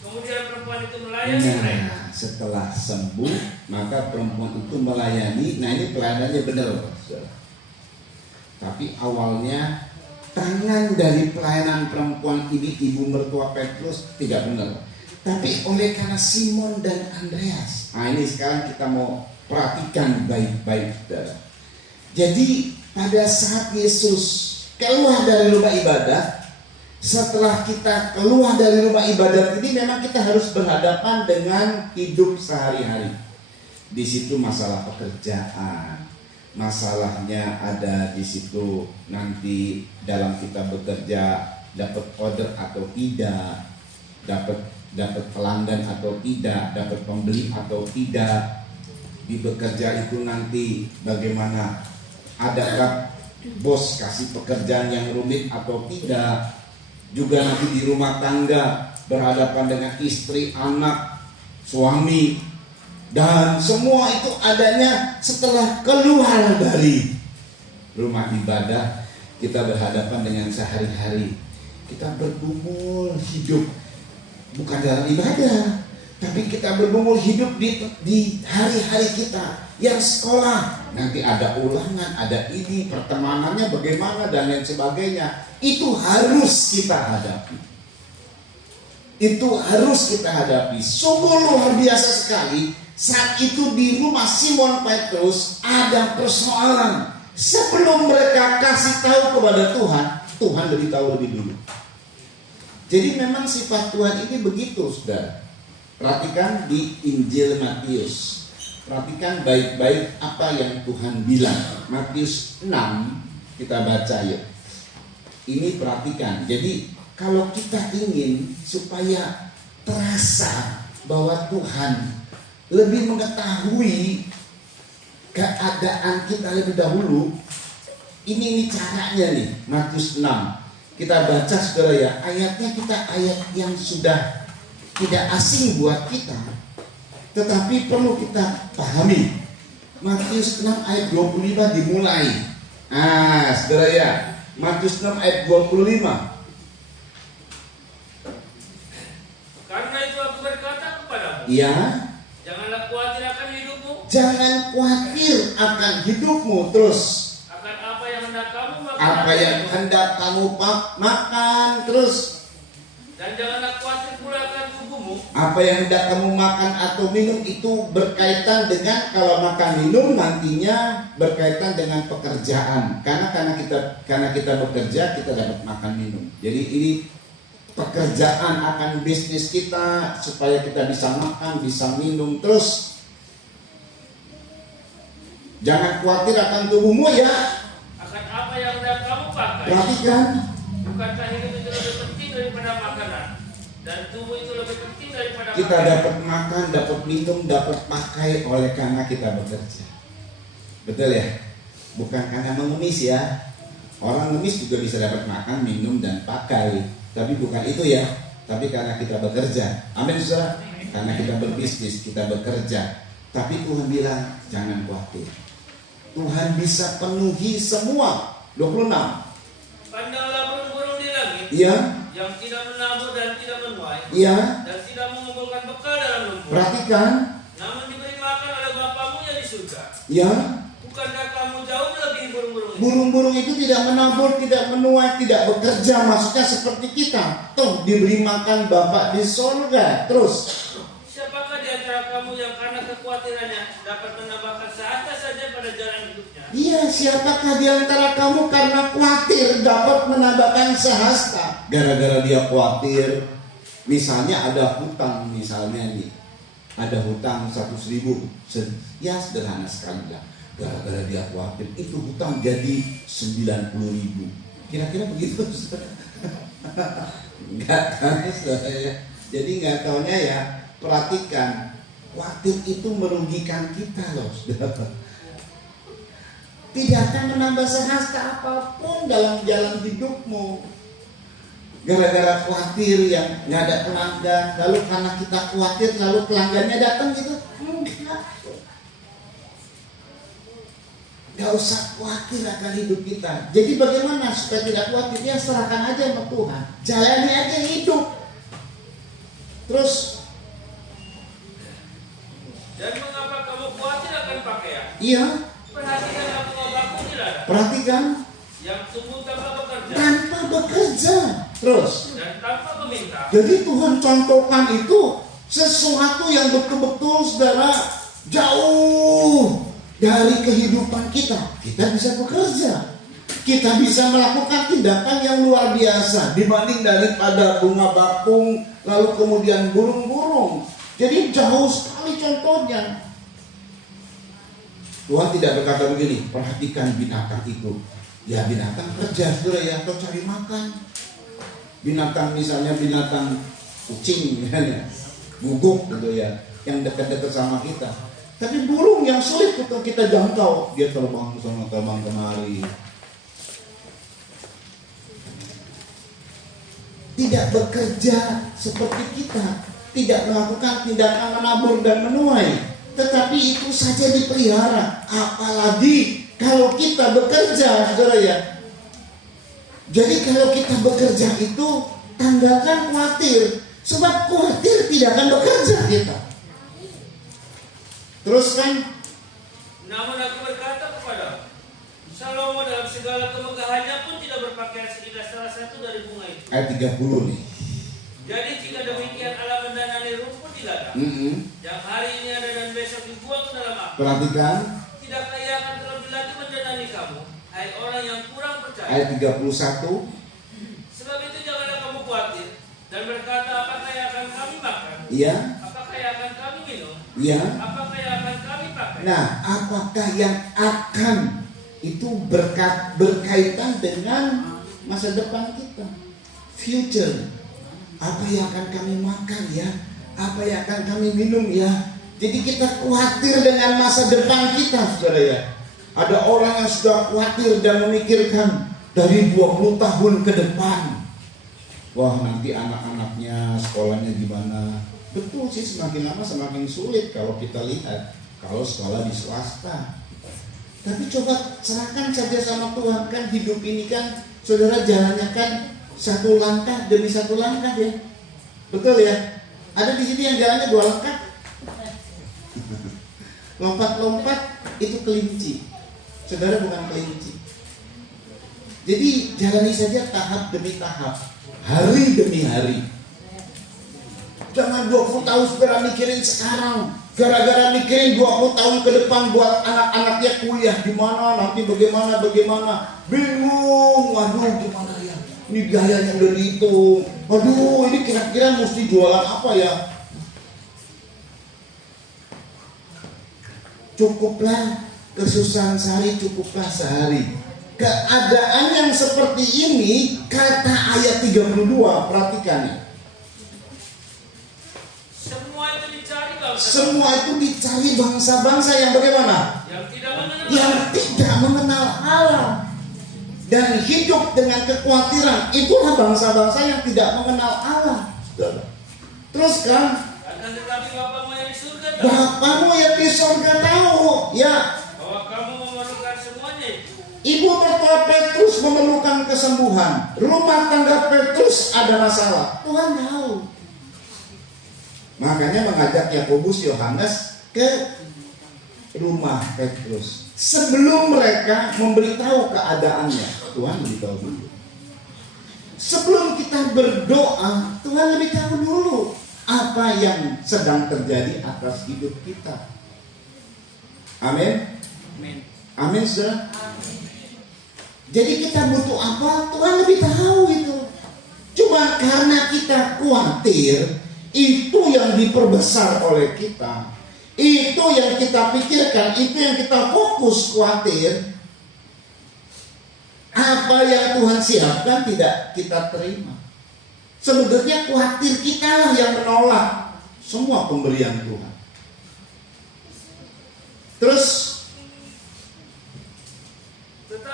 Kemudian perempuan itu melayani mereka. nah setelah sembuh maka perempuan itu melayani. Nah ini pelayanannya benar, saudara. Tapi awalnya tangan dari pelayanan perempuan ini, ibu mertua Petrus, tidak benar. Tapi oleh karena Simon dan Andreas, nah ini sekarang kita mau perhatikan baik-baik, saudara. Jadi pada saat Yesus keluar dari rumah ibadah, setelah kita keluar dari rumah ibadat ini memang kita harus berhadapan dengan hidup sehari-hari. Di situ masalah pekerjaan, masalahnya ada di situ nanti dalam kita bekerja dapat order atau tidak, dapat pelanggan atau tidak, dapat pembeli atau tidak. Di bekerja itu nanti bagaimana, adakah bos kasih pekerjaan yang rumit atau tidak. Juga nanti di rumah tangga berhadapan dengan istri, anak, suami, dan semua itu adanya setelah keluar dari rumah ibadah. Kita berhadapan dengan sehari-hari. Kita bergumul hidup bukan dalam ibadah, tapi kita bergumul hidup di hari-hari kita. Yang sekolah nanti ada ulangan, ada ini, pertemanannya bagaimana dan lain sebagainya. Itu harus kita hadapi. Itu harus kita hadapi. Sungguh luar biasa sekali. Saat itu di rumah Simon Petrus ada persoalan. Sebelum mereka kasih tahu kepada Tuhan, Tuhan lebih tahu lebih dulu. Jadi memang sifat Tuhan ini begitu, saudara. Perhatikan di Injil Matius. Perhatikan baik-baik apa yang Tuhan bilang. Matius 6 kita baca ya. Ini perhatikan. Jadi kalau kita ingin supaya terasa bahwa Tuhan lebih mengetahui keadaan kita lebih dahulu, ini caranya nih. Matius 6 kita baca, saudara ya. Ayatnya kita ayat yang sudah tidak asing buat kita, tetapi perlu kita pahami. Matius 6 ayat 25 dimulai. Saudara ya, Matius 6 ayat 25. Karena itu aku berkata kepadamu, Ya, janganlah khawatir akan hidupmu, jangan khawatir akan hidupmu. Terus akan apa yang hendak kamu makan, apa yang hendak kamu makan. Terus dan janganlah khawatir pula akan tubuhmu. apa yang hendak kamu makan atau minum itu berkaitan dengan, kalau makan minum nantinya berkaitan dengan pekerjaan. Karena kita bekerja, kita dapat makan minum. Jadi ini pekerjaan akan bisnis kita supaya kita bisa makan, bisa minum. Terus jangan khawatir akan tubuhmu ya. Akan apa yang hendak kamu pakai. Perhatikan, Bukankah hidup itu lebih penting daripada makanan, dan tubuh itu lebih penting daripada kita pakaian? dapat makan, dapat minum, dapat pakai oleh karena kita bekerja. Betul ya? Bukan karena mengemis ya. Orang ngemis juga bisa dapat makan, minum, dan pakai. Tapi bukan itu ya. Tapi karena kita bekerja. Amin, saudara? Karena kita berbisnis, kita bekerja. Tapi Tuhan bilang, jangan khawatir. Tuhan bisa penuhi semua. 26. Pandanglah burung-burung di langit, Iya, yang tidak menabur dan tidak menuai, iya. dan tidak mengumpulkan bekal dalam lumbung, Perhatikan. namun diberi makan oleh Bapamu yang di surga. Ya, Bukankah kamu jauh melebihi burung-burung itu? burung-burung itu tidak menabur, tidak menuai, tidak bekerja. Maksudnya seperti kita. Tuh diberi makan Bapa di sorga. Terus, Siapakah di antara kamu yang karena kekhawatirannya dapat menambahkan sehasta saja pada jalan hidupnya? iya, siapakah di antara kamu karena khawatir dapat menambahkan sehasta? Gara-gara dia khawatir, misalnya ada hutang, misalnya nih, ada hutang 100.000, ya sederhana sekali lah. Gara-gara dia khawatir, itu hutang jadi 90.000. Kira-kira begitu? Enggak tahu saya. Jadi nggak taunya ya. Perhatikan, khawatir itu merugikan kita loh, saudara. tidak akan menambah sehasta apapun dalam jalan hidupmu. Gara-gara khawatir yang nggak ada pelanggan, lalu karena kita khawatir lalu pelanggannya datang gitu, enggak. Gak usah khawatir akan hidup kita. Jadi bagaimana supaya tidak khawatir? Ya serahkan aja sama Tuhan. Jalani aja hidup. Terus. Dan mengapa kamu khawatir akan pakaian? Iya. Perhatikan apa baku tidak ada. Perhatikan. Yang tumbuh tanpa bekerja. Tanpa bekerja. Terus. Dan tanpa meminta. Jadi Tuhan contohkan itu sesuatu yang betul-betul saudara jauh dari kehidupan kita. Kita bisa bekerja. Kita bisa melakukan tindakan yang luar biasa dibanding daripada bunga bakung lalu kemudian burung-burung. Jadi jauh sekali contohnya. Tuhan tidak berkata begini, perhatikan binatang itu. Ya binatang kerja saudara ya, atau cari makan. Binatang misalnya binatang kucing misalnya, guguk gitu ya, yang dekat-dekat sama kita. Tapi burung yang sulit untuk kita jangkau, dia terbang ke sana, terbang kemari. Tidak bekerja seperti kita, tidak melakukan tindakan menabur dan menuai, tetapi itu saja dipelihara. Apalagi kalau kita bekerja, saudara ya. Jadi kalau kita bekerja itu tanggalkan khawatir, sebab khawatir tidak akan bekerja kita. Terus kan? Namun aku berkata kepada Salomo dalam segala kemegahannya pun tidak berpakaian seindah salah satu dari bunga itu. Ayat 30 nih. Jadi jika demikian Allah mendanani rumput di ladang, yang hari ini ada dan besok dibuang ke dalam api. Perhatikan. Tidakkah ia akan terlebih lagi mendanani kamu, hai orang yang kurang percaya? Ayat 31. Sebab itu janganlah kamu khawatir dan berkata, apakah yang akan kami makan? Iya. Apakah yang akan kami minum? Iya. Apakah yang akan kami pakai? Nah, apakah yang akan itu berkaitan dengan masa depan kita, future. Apa yang akan kami makan ya? Apa yang akan kami minum ya? Jadi kita khawatir dengan masa depan kita, saudara ya. Ada orang yang sudah khawatir dan memikirkan dari 20 tahun ke depan. Wah, nanti anak-anaknya sekolahnya gimana? Betul sih, semakin lama semakin sulit kalau kita lihat. Kalau sekolah di swasta. Tapi coba serahkan saja sama Tuhan, kan hidup ini kan saudara jalannya kan satu langkah demi satu langkah ya. Betul ya? Ada di sini yang jalannya 2 langkah. Lompat-lompat itu kelinci. Saudara bukan kelinci. Jadi jalani saja tahap demi tahap, hari demi hari. Jangan 20 tahun saudara mikirin sekarang. Gara-gara mikirin 20 tahun ke depan buat anak-anaknya kuliah di mana, nanti bagaimana. Bingung, waduh gimana ya? Ini gayanya udah dihitung. Waduh, ini kira-kira mesti jualan apa ya? Cukuplah kesusahan sehari, cukuplah sehari. Keadaan yang seperti ini, kata ayat 32, perhatikan ya. Semua itu dicari bangsa-bangsa yang bagaimana? Yang tidak mengenal Allah dan hidup dengan kekhawatiran. Itulah bangsa-bangsa yang tidak mengenal Allah. Terus kan? Bapamu yang di surga tahu, ya. Bahwa kamu memerlukan semuanya itu. Ibu mertua Petrus memerlukan kesembuhan. Rumah tangga Petrus ada masalah. Tuhan tahu. Makanya mengajak Yakobus Yohanes ke rumah Petrus. Sebelum mereka memberitahu keadaannya, Tuhan lebih tahu dulu. Sebelum kita berdoa, Tuhan lebih tahu dulu apa yang sedang terjadi atas hidup kita. Amin. Amin, saudara. Jadi kita butuh apa? Tuhan lebih tahu itu. Cuma karena kita khawatir, itu yang diperbesar oleh kita. Itu yang kita pikirkan, itu yang kita fokus khawatir. Apa yang Tuhan siapkan tidak kita terima. Sebenarnya khawatir kita lah yang menolak semua pemberian Tuhan. Terus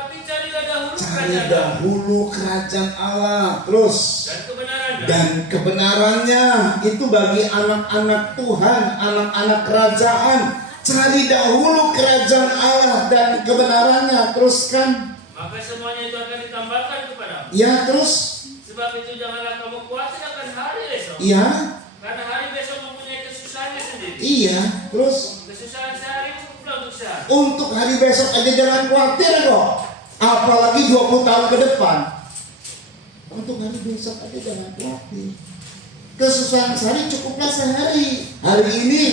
Tetapi carilah dahulu Cari kerajaan dahulu kerajaan Allah. Terus dan kebenarannya. dan kebenarannya itu bagi anak-anak Tuhan, anak-anak kerajaan. Cari dahulu kerajaan Allah dan kebenarannya. Teruskan. Maka semuanya itu akan ditambahkan kepadamu. Ya, terus. Sebab itu janganlah kamu khawatir akan hari esok. Iya. Karena hari besok mempunyai kesusahannya sendiri. Iya, terus. Kesusahan sehari cukuplah untuk sehari. Untuk hari besok aja jangan khawatir kok. Apalagi 20 tahun ke depan. Untuk hari besok aja jangan khawatir. Kesusahan sehari cukuplah sehari. Hari ini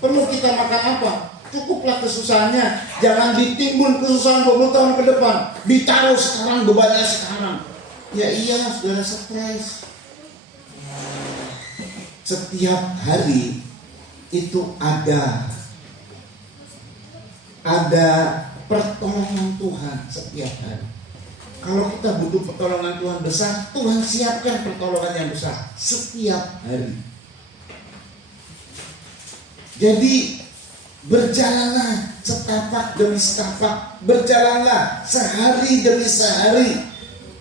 perlu kita makan apa? Cukuplah kesusahannya. Jangan ditimbun kesusahan 20 tahun ke depan. Ditaruh sekarang, bebannya sekarang. Ya iya, saudara, stres. Setiap hari itu ada pertolongan Tuhan setiap hari. Kalau kita butuh pertolongan Tuhan besar, Tuhan siapkan pertolongan yang besar setiap hari. Jadi berjalanlah setapak demi setapak, berjalanlah sehari demi sehari.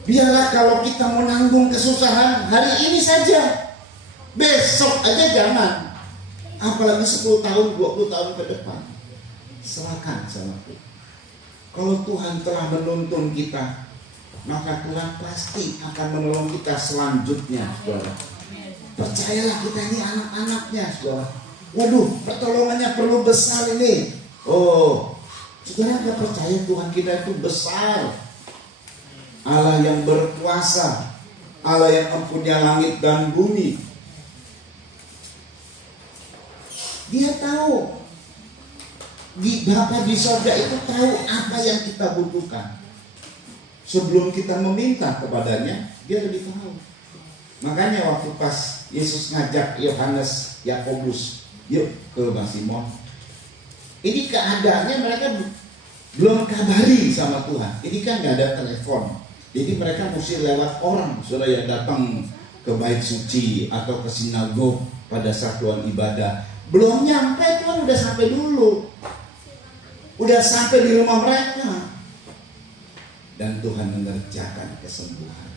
Biarlah kalau kita menanggung kesusahan hari ini saja, besok aja jangan. Apalagi 10 tahun, 20 tahun ke depan. Serahkan sama Tuhan. Kalau Tuhan telah menuntun kita, maka Tuhan pasti akan menolong kita selanjutnya, saudara. Percayalah, kita ini anak-anaknya, saudara. Waduh, pertolongannya perlu besar ini. Oh, saudara nggak percaya Tuhan kita itu besar? Allah yang berkuasa, Allah yang mempunyai langit dan bumi. Dia tahu, Bapa di sorga itu tahu apa yang kita butuhkan. Sebelum kita meminta kepadanya, dia lebih tahu. Makanya waktu pas Yesus ngajak Yohanes, Yakobus, yuk ke Bang Simon. Ini keadaannya mereka belum kabari sama Tuhan. Ini kan gak ada telepon. Jadi mereka mesti lewat orang, saudara, yang datang ke bait suci atau ke sinagog pada saat Tuhan ibadah. Belum nyampe, Tuhan udah sampai dulu. Udah sampai di rumah mereka. Dan Tuhan mengerjakan kesembuhan.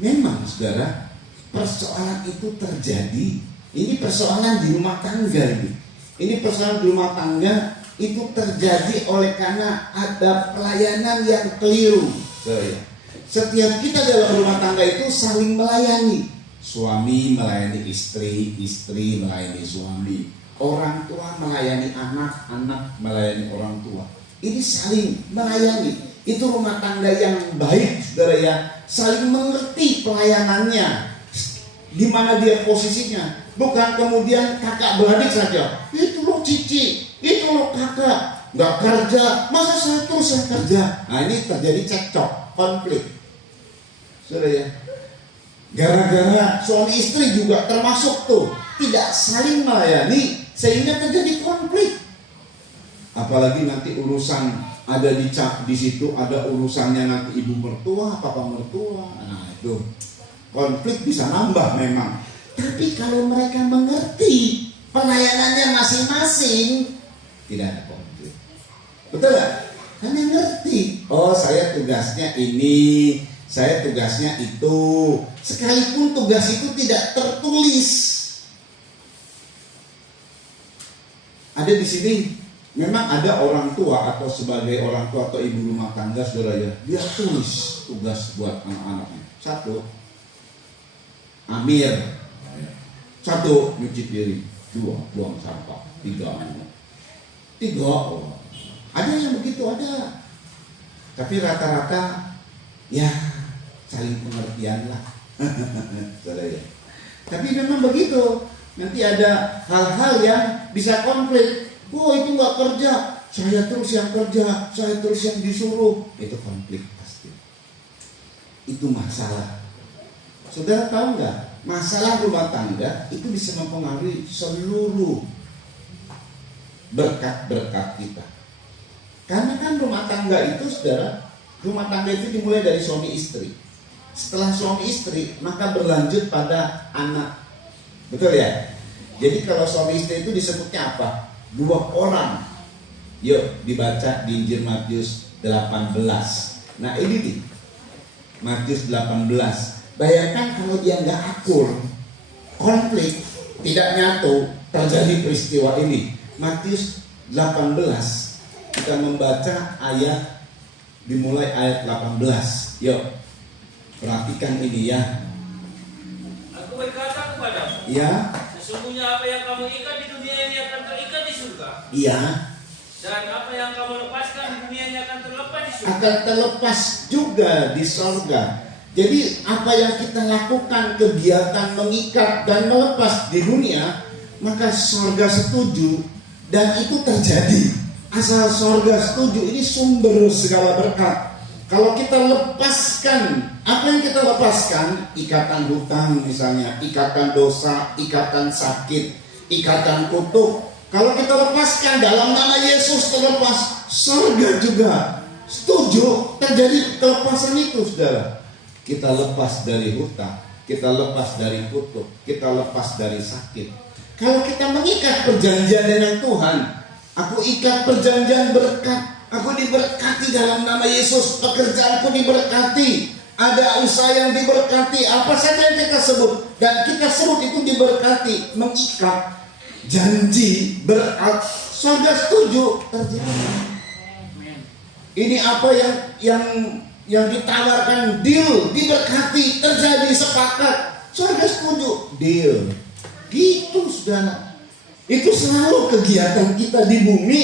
Memang, saudara, persoalan itu terjadi. Ini persoalan di rumah tangga ini. Ini persoalan di rumah tangga itu terjadi oleh karena ada pelayanan yang keliru. Setiap kita dalam rumah tangga itu saling melayani. Suami melayani istri, istri melayani suami, orang tua melayani anak, anak melayani orang tua. Ini saling melayani. Itu rumah tangga yang baik, saudara, ya. Saling mengerti pelayanannya, di mana dia posisinya. Bukan kemudian kakak beradik saja. Itu loh cici, itu loh kakak, nggak kerja, masa saya terus yang kerja. Nah, ini terjadi cekcok, konflik, saudara, ya. Gara-gara suami istri juga termasuk tuh tidak saling melayani, sehingga terjadi konflik. Apalagi nanti urusan ada di situ, ada urusannya nanti ibu mertua, papa mertua. Nah, itu konflik bisa nambah memang. Tapi kalau mereka mengerti pelayanannya masing-masing, tidak ada konflik. Betul gak? Karena ngerti. Oh, saya tugasnya ini, saya tugasnya itu. Sekalipun tugas itu tidak tertulis. Ada di sini, memang ada orang tua atau sebagai orang tua atau ibu rumah tangga, saudara, ya, dia tulis tugas buat anak-anaknya. 1, Amir. 1, nyuci piring. 2, buang sampah. 3, oh. Ada yang begitu, ada. Tapi rata-rata ya saling pengertian lah. Ya. Tapi memang begitu. Nanti ada hal-hal yang bisa konflik. Oh, itu nggak kerja, saya terus yang kerja, saya terus yang disuruh. Itu konflik pasti. Itu masalah. Saudara tahu nggak? Masalah rumah tangga itu bisa mempengaruhi seluruh berkat-berkat kita. Karena kan rumah tangga itu, saudara, rumah tangga itu dimulai dari suami istri. Setelah suami istri, maka berlanjut pada anak. Betul ya? Jadi kalau suami istri itu disebutnya apa? 2 orang Yuk dibaca di Injil Matius 18. Nah ini nih, Matius 18. Bayangkan kalau dia nggak akur, konflik, tidak nyatu, terjadi peristiwa ini. Matius 18, kita membaca ayat, dimulai ayat 18. Yuk, perhatikan ini ya. Aku berkata kepadamu, Ya, sesungguhnya apa yang kamu ikat di dunia ini akan terikat di surga. iya, Dan apa yang kamu lepaskan di dunia ini akan terlepas di surga. akan terlepas juga di sorga. Jadi apa yang kita lakukan, kegiatan mengikat dan melepas di dunia, maka sorga setuju dan itu terjadi. Asal sorga setuju, ini sumber segala berkat. Kalau kita lepaskan, apa yang kita lepaskan? Ikatan hutang misalnya, ikatan dosa, ikatan sakit, ikatan kutuk. Kalau kita lepaskan dalam nama Yesus terlepas, sorga juga setuju terjadi kelepasan itu, saudara. Kita lepas dari hutang, kita lepas dari kutuk, kita lepas dari sakit. Kalau kita mengikat perjanjian dengan Tuhan, aku ikat perjanjian berkat, aku diberkati dalam nama Yesus, pekerjaanku diberkati, ada usaha yang diberkati, apa saja yang kita sebut, dan kita sebut itu diberkati, mengikat janji berat, surga setuju terjadi. Ini apa yang ditawarkan, deal, diberkati, terjadi, sepakat, surga setuju, deal. Gitu saudara. Itu selalu kegiatan kita di bumi,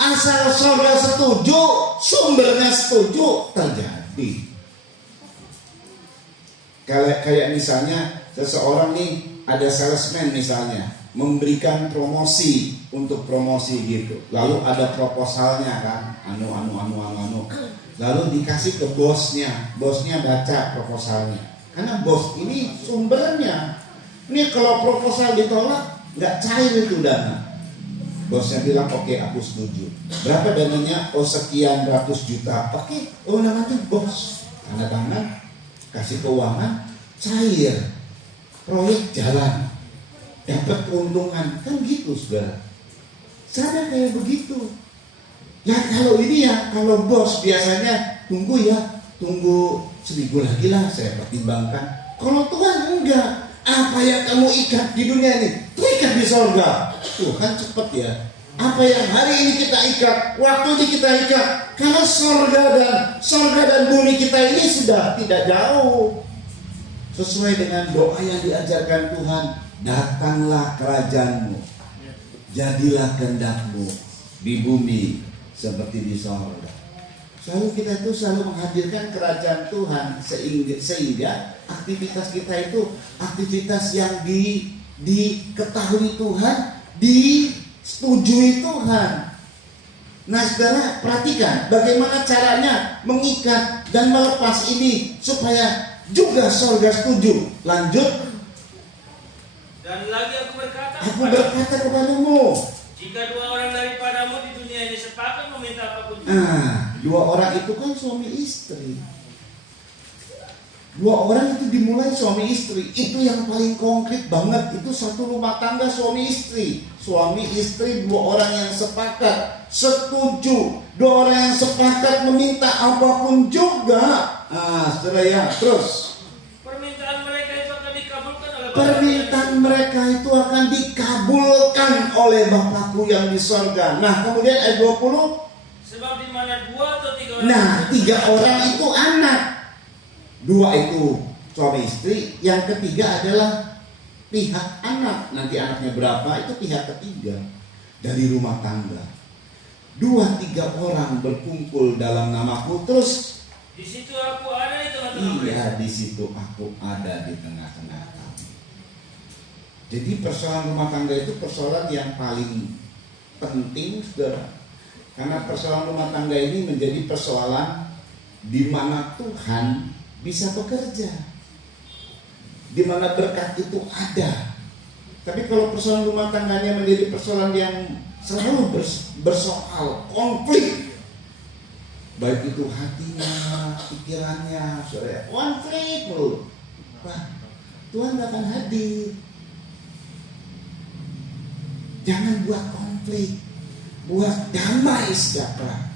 asal surga setuju, sumbernya setuju, terjadi. Kayak misalnya seseorang nih, ada salesman misalnya, memberikan promosi untuk promosi gitu. Lalu ada proposalnya kan, anu. Lalu dikasih ke bosnya, bosnya baca proposalnya. Karena bos ini sumbernya. Ini kalau proposal ditolak, nggak cair itu dana. Bosnya bilang oke, aku setuju. Berapa dananya? Oh sekian ratus juta. Oke, oh namanya bos. Tanda tangan, kasih keuangan, cair. Proyek jalan. Dapat keuntungan, kan gitu saudara. Sadar kayak begitu. Ya kalau ini ya, kalau bos biasanya tunggu seminggu lagi lah saya pertimbangkan. Kalau Tuhan enggak, apa yang kamu ikat di dunia ini, terikat di sorga. Tuhan cepet ya. Apa yang hari ini kita ikat, waktu ini kita ikat, karena sorga dan bumi kita ini sudah tidak jauh. Sesuai dengan doa yang diajarkan Tuhan, datanglah kerajaanmu, jadilah kehendakmu di bumi seperti di sorga. Selalu kita itu selalu menghadirkan kerajaan Tuhan sehingga aktivitas kita itu aktivitas yang diketahui Tuhan, disetujui Tuhan. Nah saudara perhatikan bagaimana caranya mengikat dan melepas ini supaya juga sorga setuju. Lanjut. Dan lagi aku berkata kepadamu, jika dua orang daripadamu di dunia ini sepakat meminta apapun. Dua orang itu kan suami istri. Dua orang itu dimulai suami istri. Itu yang paling konkret banget. Itu satu rumah tangga suami istri. Suami istri dua orang yang sepakat, setuju. Dua orang yang sepakat meminta apapun juga. Saudara ya, terus. Permintaan mereka itu akan dikabulkan oleh Permintaan mereka itu akan dikabulkan oleh Bapakku yang di sorga. Nah kemudian ayat 20. Sebab di mana dua atau tiga orang. Nah 3 orang itu anak. 2 itu suami istri. Yang ketiga adalah pihak anak. Nanti anaknya berapa itu pihak ketiga dari rumah tangga. 2-3 orang berkumpul dalam namaku, terus di situ aku ada di tengah-tengah mereka. Iya, di situ aku ada di tengah-tengah kami. Jadi persoalan rumah tangga itu persoalan yang paling penting, saudara. Karena persoalan rumah tangga ini menjadi persoalan di mana Tuhan bisa bekerja, di mana berkat itu ada. Tapi kalau persoalan rumah tangganya menjadi persoalan yang selalu bersoal konflik, baik itu hatinya, pikirannya, saudara, konflik mulu. Wah, Tuhan gak akan hadir. Jangan buat konflik. buat damai sejahtera.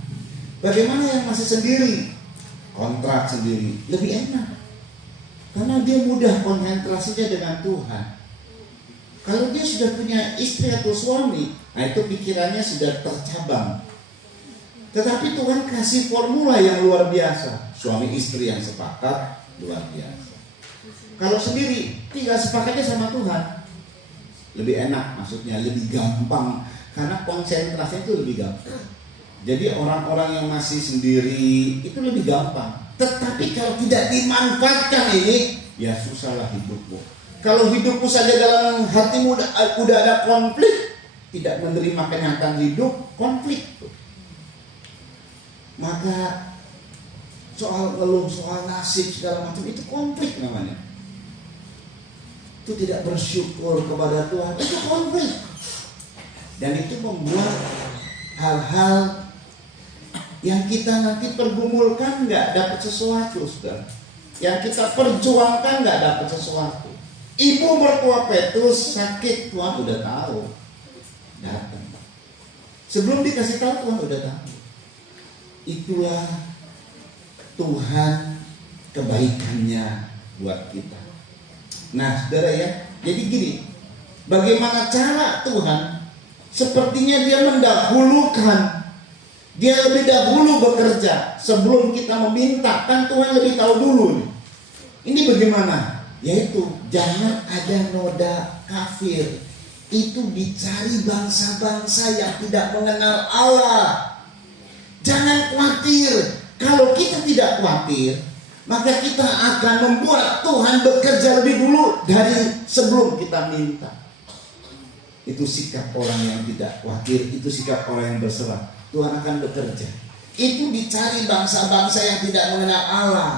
Bagaimana yang masih sendiri? Kontrak sendiri, lebih enak. Karena dia mudah konsentrasinya dengan Tuhan. Kalau dia sudah punya istri atau suami, nah itu pikirannya sudah tercabang. Tetapi Tuhan kasih formula yang luar biasa. Suami istri yang sepakat, luar biasa. Kalau sendiri, tinggal sepakatnya sama Tuhan. Lebih enak, maksudnya lebih gampang. Karena konsentrasi itu lebih gampang. Jadi orang-orang yang masih sendiri itu lebih gampang. Tetapi kalau tidak dimanfaatkan ini, ya susahlah hidupmu. Kalau hidupmu saja dalam hatimu udah ada konflik, tidak menerima kenyataan hidup, konflik. Maka soal ngeluh, soal nasib segala macam itu konflik namanya. Itu tidak bersyukur kepada Tuhan, itu konflik. Dan itu membuat hal-hal yang kita nanti pergumulkan nggak dapat sesuatu, saudara. Yang kita perjuangkan nggak dapat sesuatu. Ibu mertua Petrus sakit, Tuhan udah tahu, datang. Sebelum dikasih tahu Tuhan udah tahu. Itulah Tuhan kebaikannya buat kita. Nah, saudara ya, jadi gini, bagaimana cara Tuhan? Sepertinya dia mendahulukan. Dia lebih dahulu bekerja sebelum kita meminta. Kan Tuhan lebih tahu dulu nih. Ini bagaimana? Yaitu jangan ada noda kafir. Itu dicari bangsa-bangsa yang tidak mengenal Allah. Jangan khawatir. Kalau kita tidak khawatir, maka kita akan membuat Tuhan bekerja lebih dulu dari sebelum kita minta. Itu sikap orang yang tidak khawatir. Itu sikap orang yang berserah. Tuhan akan bekerja. Itu dicari bangsa-bangsa yang tidak mengenal Allah.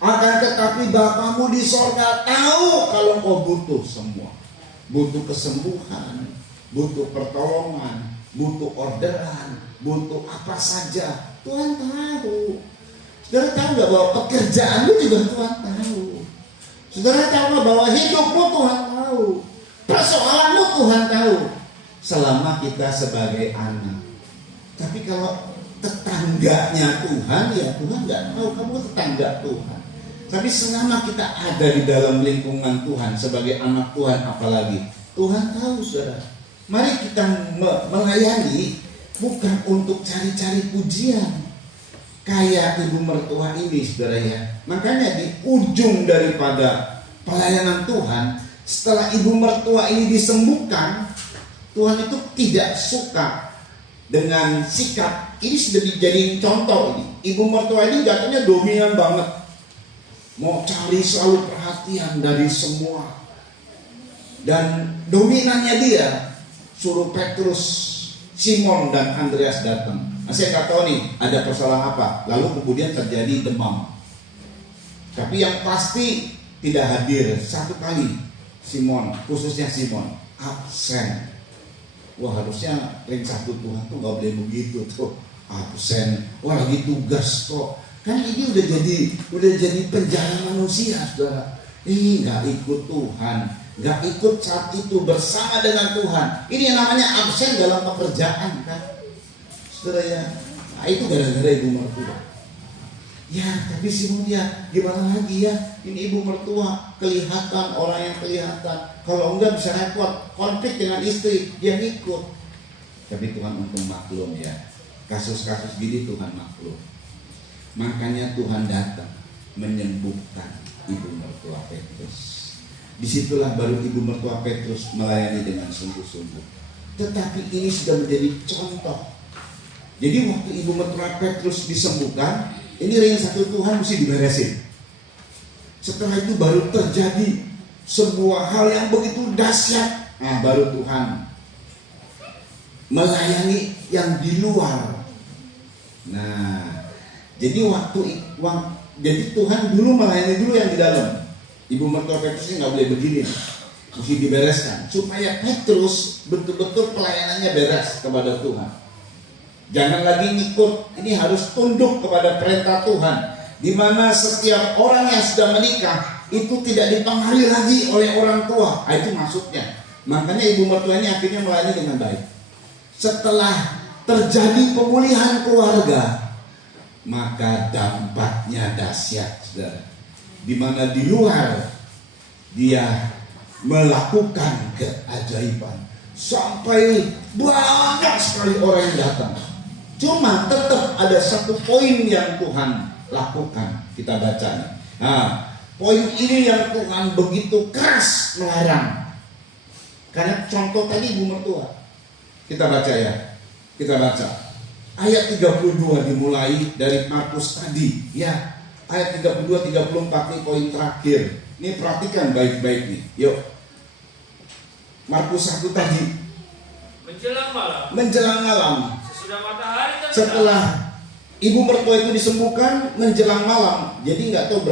Akan tetapi Bapamu di sorga tahu kalau kau butuh semua. Butuh kesembuhan, butuh pertolongan, butuh orderan, butuh apa saja. Tuhan tahu. Saudara tahu gak bahwa pekerjaanmu juga Tuhan tahu. Saudara tahu gak bahwa hidupmu Tuhan tahu. Persoalanmu Tuhan tahu. Selama kita sebagai anak. Tapi kalau tetangganya Tuhan, ya Tuhan gak tahu kamu tetangga Tuhan. Tapi selama kita ada di dalam lingkungan Tuhan sebagai anak Tuhan, apalagi Tuhan tahu, saudara. Mari kita melayani bukan untuk cari-cari pujian kayak ibu mertua ini, saudara ya. Makanya di ujung daripada pelayanan Tuhan, setelah ibu mertua ini disembuhkan, Tuhan itu tidak suka dengan sikap ini. Sudah dijadiin contoh ini. Ibu mertua ini jatuhnya dominan banget, mau cari selalu perhatian dari semua. Dan dominannya dia suruh Petrus, Simon dan Andreas datang. Nah, saya nggak tahu nih ada persoalan apa. Lalu kemudian terjadi demam. Tapi yang pasti tidak hadir satu kali. Simon, khususnya Simon, absen. Wah, harusnya ring satu Tuhan tuh nggak boleh begitu tuh, absen. Wah, lagi tugas kok. Kan ini udah jadi penjara manusia, saudara. Ini nggak ikut Tuhan, nggak ikut saat itu bersama dengan Tuhan. Ini yang namanya absen dalam pekerjaan, kan, saudara ya. Nah, itu gara-gara ibu mertua. Ya, tapi Simon ya gimana lagi ya? Ini ibu mertua kelihatan, orang yang kelihatan. Kalau enggak bisa repot, konflik dengan istri, dia ngikut. Tapi Tuhan untung maklum ya. Kasus-kasus gini Tuhan maklum. Makanya Tuhan datang menyembuhkan ibu mertua Petrus. Disitulah baru ibu mertua Petrus melayani dengan sungguh-sungguh. Tetapi ini sudah menjadi contoh. Jadi waktu ibu mertua Petrus disembuhkan, ini ring satu Tuhan mesti diberesin. Setelah itu baru terjadi sebuah hal yang begitu dahsyat. Nah, baru Tuhan melayani yang di luar. Nah, jadi jadi Tuhan dulu melayani dulu yang di dalam. Ibu mertua Petrus ini nggak boleh begini, mesti dibereskan supaya Petrus betul-betul pelayanannya beres kepada Tuhan. Jangan lagi ngikut, ini harus tunduk kepada perintah Tuhan. Di mana setiap orang yang sudah menikah itu tidak dipengaruhi lagi oleh orang tua. Itu maksudnya. Makanya ibu mertua ini akhirnya melayani dengan baik. Setelah terjadi pemulihan keluarga, maka dampaknya dahsyat, saudara. Di mana di luar dia melakukan keajaiban sampai banyak sekali orang yang datang. Cuma tetap ada satu poin yang Tuhan lakukan. Kita baca nih. Nah, poin ini yang Tuhan begitu keras melarang. Karena contoh tadi ibu mertua. Kita baca ya. Kita baca. Ayat 32 dimulai dari Markus tadi. Ya, ayat 32, 34 ini poin terakhir. Ini perhatikan baik-baik nih. Yuk. Markus 1 tadi. Menjelang malam. Menjelang malam. Sesudah matahari terbenam. Setelah ibu mertua itu disembuhkan menjelang malam. Jadi nggak tahu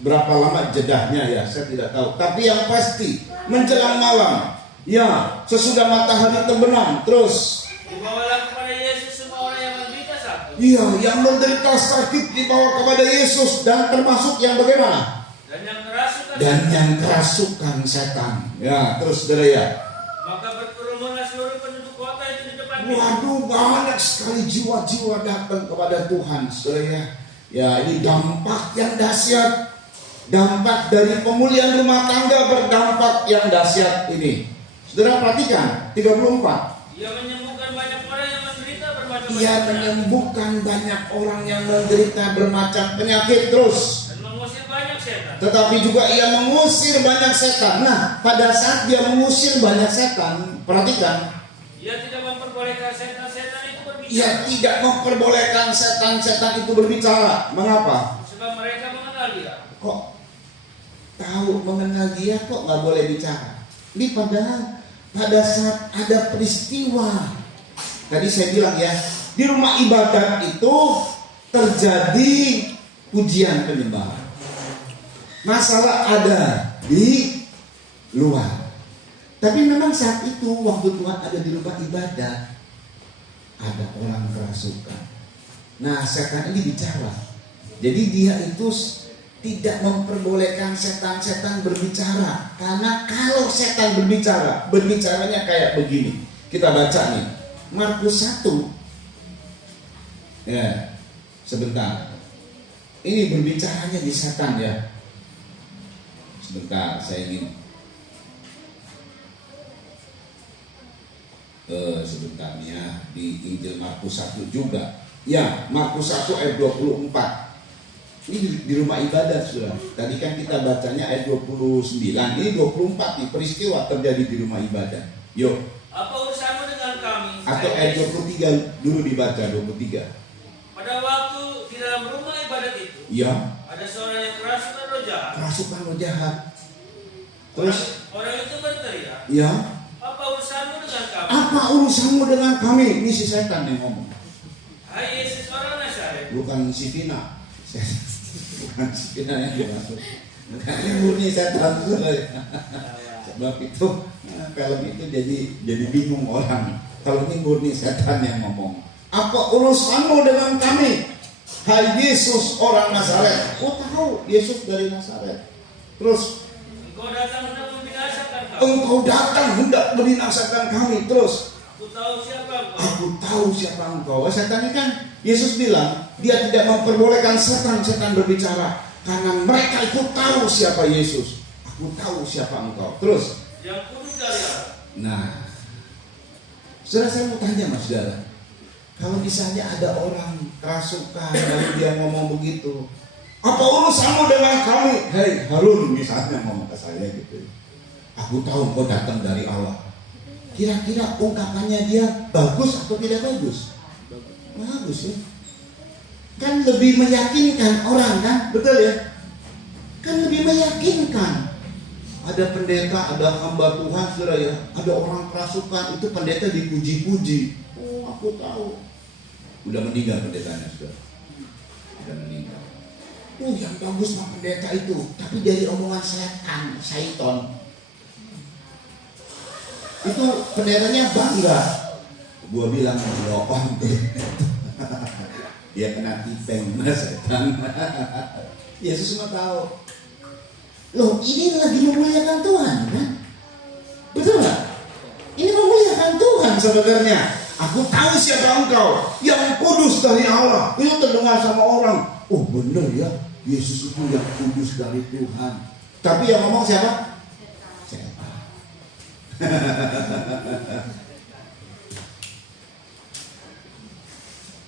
berapa lama jedahnya ya, saya tidak tahu. Tapi yang pasti menjelang malam. Ya, sesudah matahari terbenam. Terus dibawalah kepada Yesus semua orang yang menderita sakit. iya, yang menderita sakit dibawa kepada Yesus, dan termasuk yang bagaimana? Dan yang kerasukan setan. Ya, terus saudara ya. Maka berkerumunlah seluruh penduduk kota itu di depan. Waduh, banyak sekali jiwa-jiwa datang kepada Tuhan, saudara ya. Ya, ini dampak yang dahsyat. Dampak dari pemulihan rumah tangga berdampak yang dahsyat ini. Saudara perhatikan 34. Ia menyembuhkan banyak orang yang menderita bermacam-macam Ia penyakit. menyembuhkan banyak orang yang menderita bermacam penyakit. Terus Dan mengusir banyak setan. tetapi juga ia mengusir banyak setan. Nah, pada saat dia mengusir banyak setan, perhatikan, Ia tidak memperbolehkan setan-setan itu berbicara. ia tidak memperbolehkan setan-setan itu berbicara. Mengapa? Sebab mereka mengenal dia. Kok tahu mengenal dia kok nggak boleh bicara? Ini padahal pada saat ada peristiwa, tadi saya bilang ya, di rumah ibadat itu terjadi pujian penyembahan. Masalah ada di luar. Tapi memang saat itu waktu Tuhan ada di rumah ibadat, ada orang kerasukan. Nah, setan ini bicara. Jadi dia itu tidak memperbolehkan setan-setan berbicara. Karena kalau setan berbicara, berbicaranya kayak begini. Kita baca nih, Markus 1. Ya, sebentar. Ini berbicaranya di setan ya. Sebentar, saya ingin sebentarnya di Injil Markus 1 juga. Ya, Markus 1 ayat 24. Ini di rumah ibadat, sudah. Tadi kan kita bacanya ayat 29. Ini 24 nih, peristiwa terjadi di rumah ibadat. Yuk. Apa urusanmu dengan kami? Atau ayat 23 dulu dibaca, 23. Pada waktu di dalam rumah ibadat itu, Ya. ada seorang yang kerasukan roh jahat. Kerasukan roh jahat. Terus orang itu berteriak, ya, apa urusanmu dengan kami? apa urusanmu dengan kami? Ini si setan yang ngomong. Hai Yesus orang Nazaret. Bukan si Vina. Bukan si Vina yang dimaksud. Ini murni setan. Sebab itu film itu jadi bingung orang. Kalau ini murni setan yang ngomong. Apa urusanmu dengan kami? Hai Yesus orang Nazaret. Oh tahu Yesus dari Nazaret. Terus Engkau datang hendak membinasakan kami. engkau datang hendak membinasakan kami. Terus Aku tahu siapa engkau. aku tahu siapa engkau. Setan ini kan Yesus bilang dia tidak memperbolehkan setan-setan berbicara karena mereka itu tahu siapa Yesus. Aku tahu siapa engkau. Terus Yang kudus dari Allah. nah, saudara, saya mau tanya mas saudara, kalau misalnya ada orang kerasukan lalu dia ngomong begitu, apa urusanmu dengan kami? Hei Harun misalnya ngomong ke saya gitu, aku tahu kau datang dari Allah. Kira-kira ungkapannya dia bagus atau tidak bagus? Bagus ya. Kan lebih meyakinkan orang kan, betul ya? Kan lebih meyakinkan. Ada pendeta, ada hamba Tuhan, saudara ya. Ada orang kerasukan, itu pendeta dipuji-puji. Oh, aku tahu. Udah meninggal pendetanya, saudara. Udah meninggal. Oh, yang bagus mah pendeta itu, tapi dari omongan setan, syaiton. Itu pendetanya bangga. Gua bilang bohong deh. Dia kena tipeng mas setan. Yesus mah tahu. Loh, ini lagi memuliakan Tuhan kan? Betul nggak? Ini memuliakan Tuhan sebenarnya. Aku tahu siapa engkau, yang kudus dari Allah. Itu terdengar sama orang. Oh benar ya, Yesus itu yang kudus dari Tuhan. Tapi yang ngomong siapa? Setan.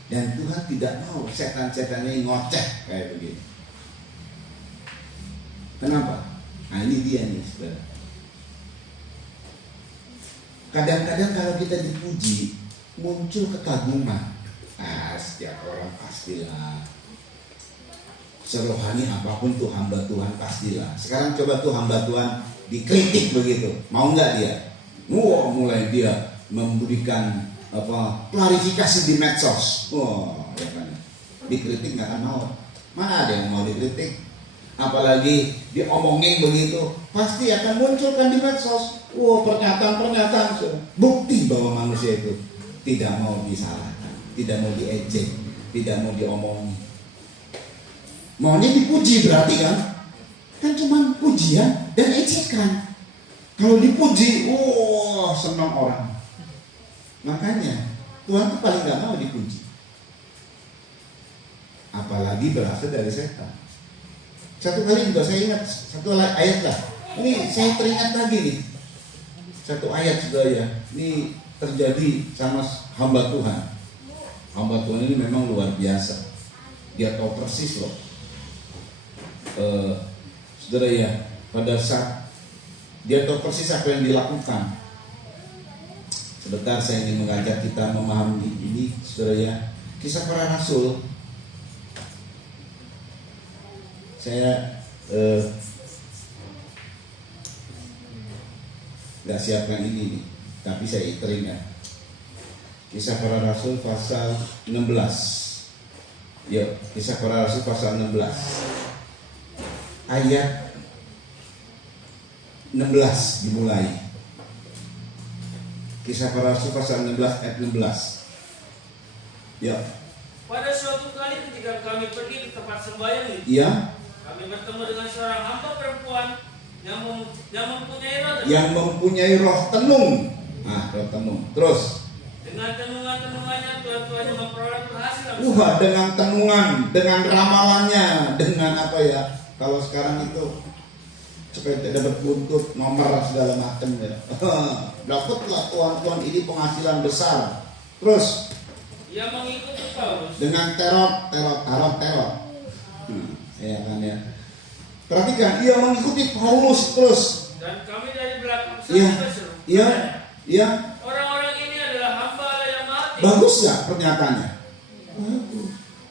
Dan Tuhan tidak mau setan-setan ini ngoceh kayak begini. Kenapa? Nah ini dia nih saudara. Kadang-kadang kalau kita dipuji, muncul kekaguman. Setiap orang pastilah. Serohani apapun tuh hamba Tuhan pastilah. Sekarang coba tuh hamba Tuhan dikritik begitu, mau nggak dia? Wah, mulai dia memberikan klarifikasi di medsos. Wah, ya kan? Dikritik nggak akan mau. Mana ada yang mau dikritik? Apalagi diomongin begitu, pasti akan munculkan di medsos. Wah, pernyataan-pernyataan bukti bahwa manusia itu tidak mau disalahkan, tidak mau diejek, tidak mau diomongin. Maunya dipuji berarti kan? Kan cuma pujian dan ejekan. Kalau dipuji, wah senang orang. Makanya Tuhan tuh paling gak mau dipuji. Apalagi berasal dari setan. Satu kali juga saya ingat satu ayat lah. Ini saya teringat lagi nih. Satu ayat juga ya. Ini terjadi sama hamba Tuhan. Hamba Tuhan ini memang luar biasa. Dia tahu persis loh. Saudara ya, pada saat dia tahu persis apa yang dilakukan. Sebentar saya ingin mengajak kita memahami ini, saudara ya. Kisah Para Rasul. Saya nggak siapkan ini nih, tapi saya teringat. Kisah Para Rasul pasal 16. Yuk, Kisah Para Rasul pasal 16. Ayat 16 dimulai. Kisah Para Rasul pasal 16 ayat 16. Ya. Pada suatu kali ketika kami pergi ke tempat sembahyang itu, Ya. kami bertemu dengan seorang hamba perempuan yang mempunyai roh tenung. Yang mempunyai roh tenung. Roh tenung. Terus. Dengan tenungan-tenungannya tuan-tuannya memperoleh berhasil. Dengan tenungan, dengan ramalannya, dengan apa ya? Kalau sekarang itu supaya dapat buntut nomor segala macam ya. Dapatlah tuan-tuan ini penghasilan besar. Terus ia mengikuti Paulus dengan teror. Ya kan ya. Perhatikan, ia mengikuti Paulus terus. Dan kami dari belakang Iya. berseru. Iya. Orang-orang ini adalah hamba Allah yang mati. Bagus nggak pernyataannya?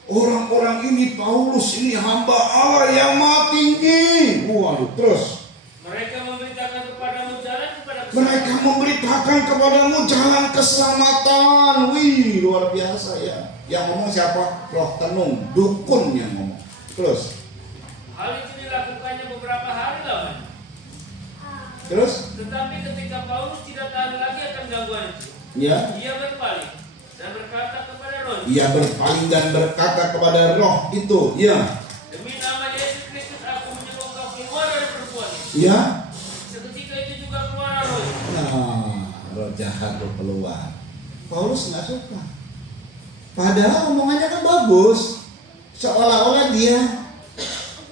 Orang-orang ini Paulus ini hamba Allah yang maha tinggi. Waduh, terus Mereka memberitakan kepadamu jalan kepada keselamatan. mereka memberitakan kepadamu jalan keselamatan. Wih, luar biasa ya. Yang ngomong siapa? Roh tenung, dukun yang ngomong. Terus Hal itu dilakukannya beberapa hari lamanya. Terus Tetapi ketika Paulus tidak tahan lagi akan gangguan itu, ya, ia berpaling dan berkata kepada roh, ia berpaling dan berkata kepada roh itu, ya, demi nama Yesus Kristus aku menyuruh engkau keluar dari perempuan itu. ya. Seketika itu juga keluar roh itu. Roh jahat roh keluar. Paulus nggak suka. Padahal omongannya kan bagus, seolah-olah dia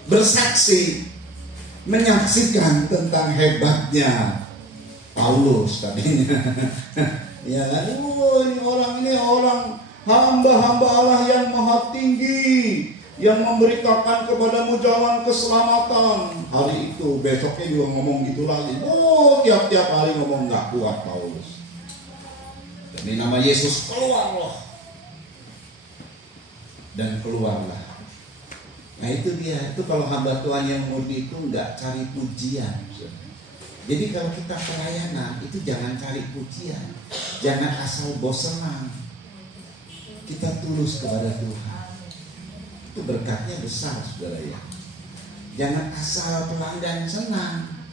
bersaksi, menyaksikan tentang hebatnya Paulus tadinya. Ya kan, ini orang hamba-hamba Allah yang maha tinggi, yang memberitakan kepadamu jalan keselamatan. Hari itu, besoknya juga ngomong gitu lagi. Tiap-tiap hari ngomong nggak kuat Paulus. Demi nama Yesus keluar loh. Dan keluarlah. Nah itu dia, itu kalau hamba Tuhan yang murni itu nggak cari pujian. Jadi kalau kita pelayanan itu jangan cari pujian, jangan asal bosenan. Kita tulus kepada Tuhan. Itu berkatnya besar, saudara ya. Jangan asal pelanggan senang.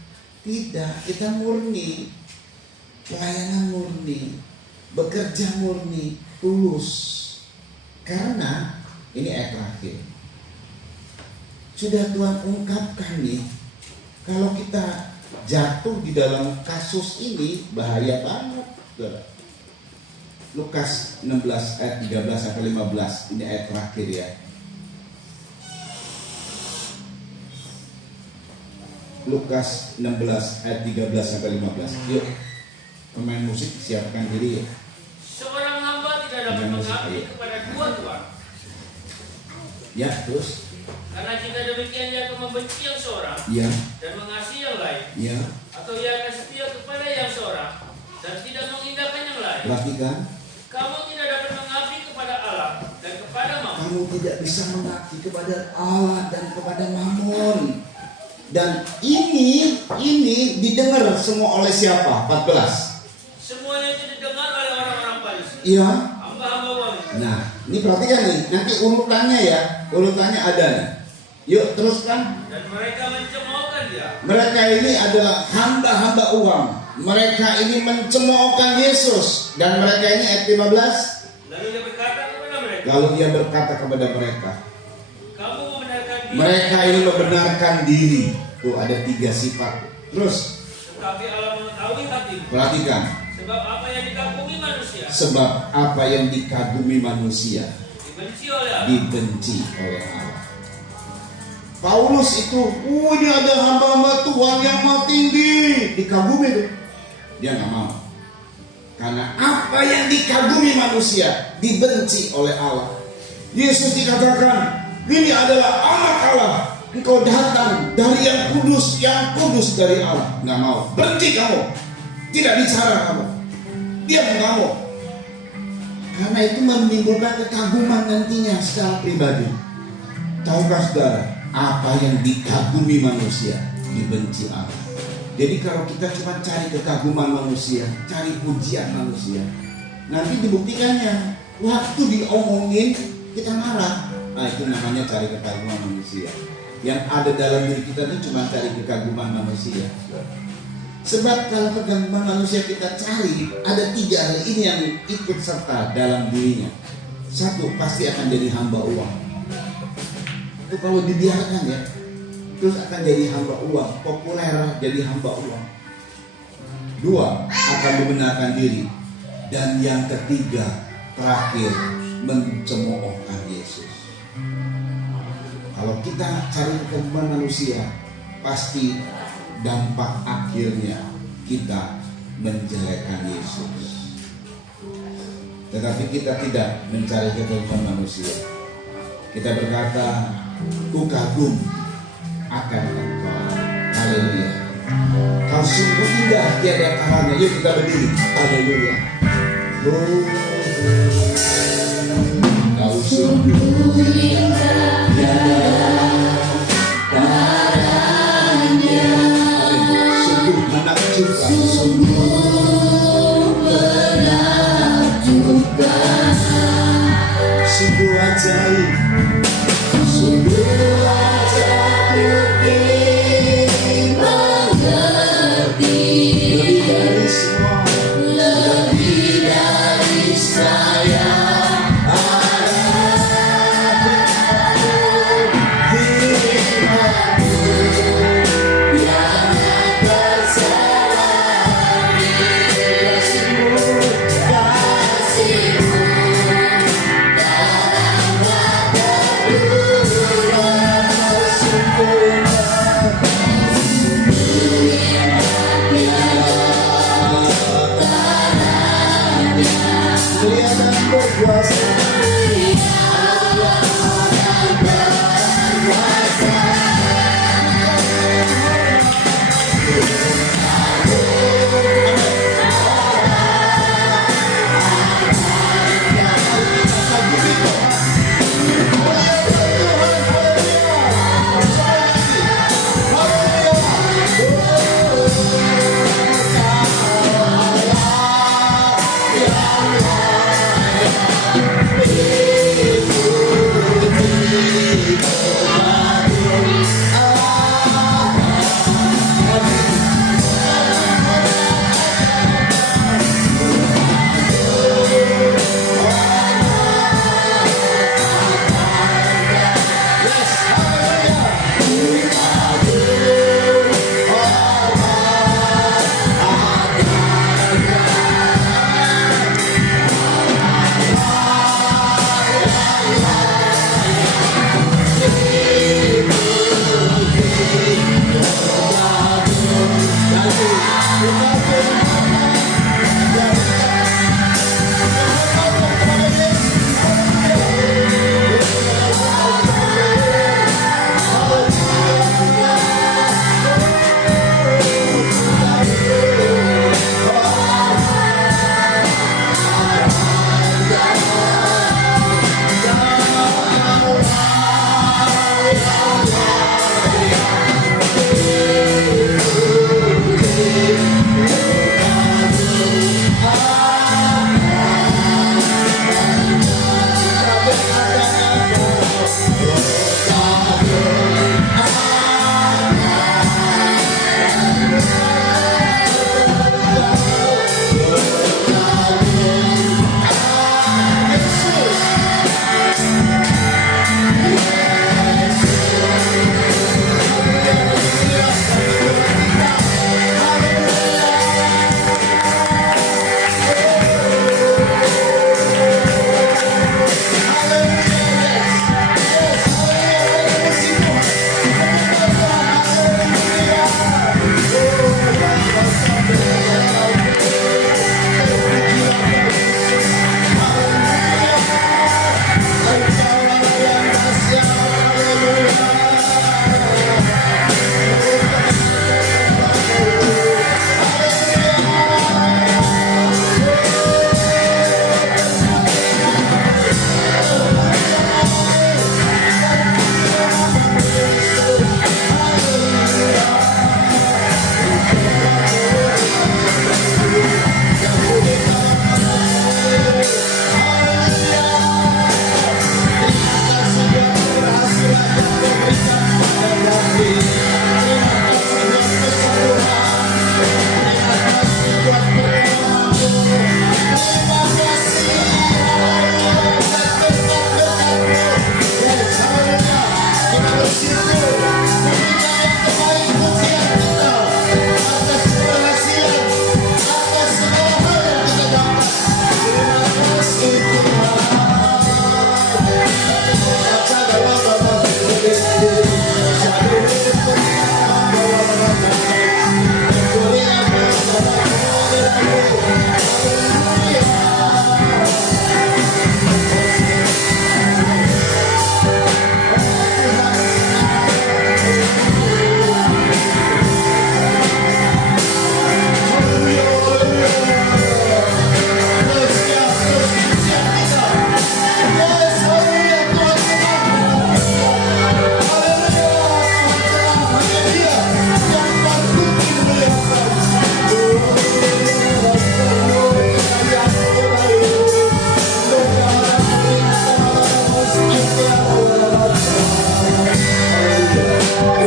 Tidak, kita murni, pelayanan murni, bekerja murni, tulus. Karena ini ayat terakhir. Sudah Tuhan ungkapkan nih, kalau kita jatuh di dalam kasus ini bahaya banget, saudara. Lukas 16 ayat 13 sampai 15. Ini ayat terakhir ya. Lukas 16 ayat 13 sampai 15. Yuk, pemain musik siapkan diri ya. Seorang hamba tidak dapat mengabdi kepada dua tuan. Ya, terus. Karena jika demikian ia akan membenci yang seorang Ya. dan mengasihi yang lain, Ya. atau ia akan setia kepada yang seorang dan tidak mengindahkan yang lain. Perhatikan. Kamu tidak dapat mengabdi kepada Allah dan kepada Mammon. Kamu tidak bisa mengabdi kepada Allah dan kepada Mammon. Dan ini didengar semua oleh siapa? 14. Semuanya itu didengar oleh orang-orang Farisi. Iya. Hamba-hamba wanita. Nah, ini perhatikan nih. Nanti urutannya ya. Urutannya ada nih. Yuk, teruskan. Dan mereka mencemoohkan dia. Mereka ini adalah hamba-hamba uang. Mereka ini mencemoohkan Yesus. Dan mereka ini ayat 15. Lalu dia berkata kepada mereka, Lalu dia berkata kepada mereka, kamu membenarkan diri. mereka ini membenarkan diri. Tuh ada 3 sifat. Terus, Tetapi Allah mengetahui hatimu. perhatikan. Sebab apa yang dikagumi manusia Sebab apa yang dikagumi manusia dibenci oleh Allah. dibenci oleh Allah. Paulus itu, ini ada hamba-hamba Tuhan yang mau tinggi, dikagumi tuh. Dia nggak mau. Karena apa yang dikagumi manusia dibenci oleh Allah. Yesus dikatakan, ini adalah anak Allah. Engkau datang dari yang kudus dari Allah. Nggak mau. Benci kamu. Tidak bicara kamu. Diam kamu. Karena itu menimbulkan kekaguman nantinya secara pribadi. Tahukah saudara, apa yang dikagumi manusia dibenci Allah. Jadi kalau kita cuma cari kekaguman manusia, cari pujian manusia, nanti dibuktikannya waktu diomongin kita marah. Nah, itu namanya cari kekaguman manusia. Yang ada dalam diri kita itu cuma cari kekaguman manusia. Sebab kalau kekaguman manusia kita cari, ada 3 hal ini yang ikut serta dalam dirinya. 1, pasti akan jadi hamba uang. Itu kalau dibiarkan ya, terus akan jadi hamba uang, populer jadi hamba uang. 2, akan membenarkan diri. Dan yang ketiga, terakhir, mencemoohkan Yesus. Kalau kita cari kekaguman manusia, pasti dampak akhirnya kita menjelekkan Yesus. Tetapi kita tidak mencari kekaguman manusia. Kita berkata, ku kagum akan Engkau. Haleluya. Kau sungguh indah tiada taranya. Yuk kita berdiri. Haleluya. Kau sungguh indah tiada taranya. Sungguh menakjubkan. Sungguh menakjubkan. Sungguh ajaib. Sungguh ajaib dimengerti. Lebih dari semua, lebih dari saya ada.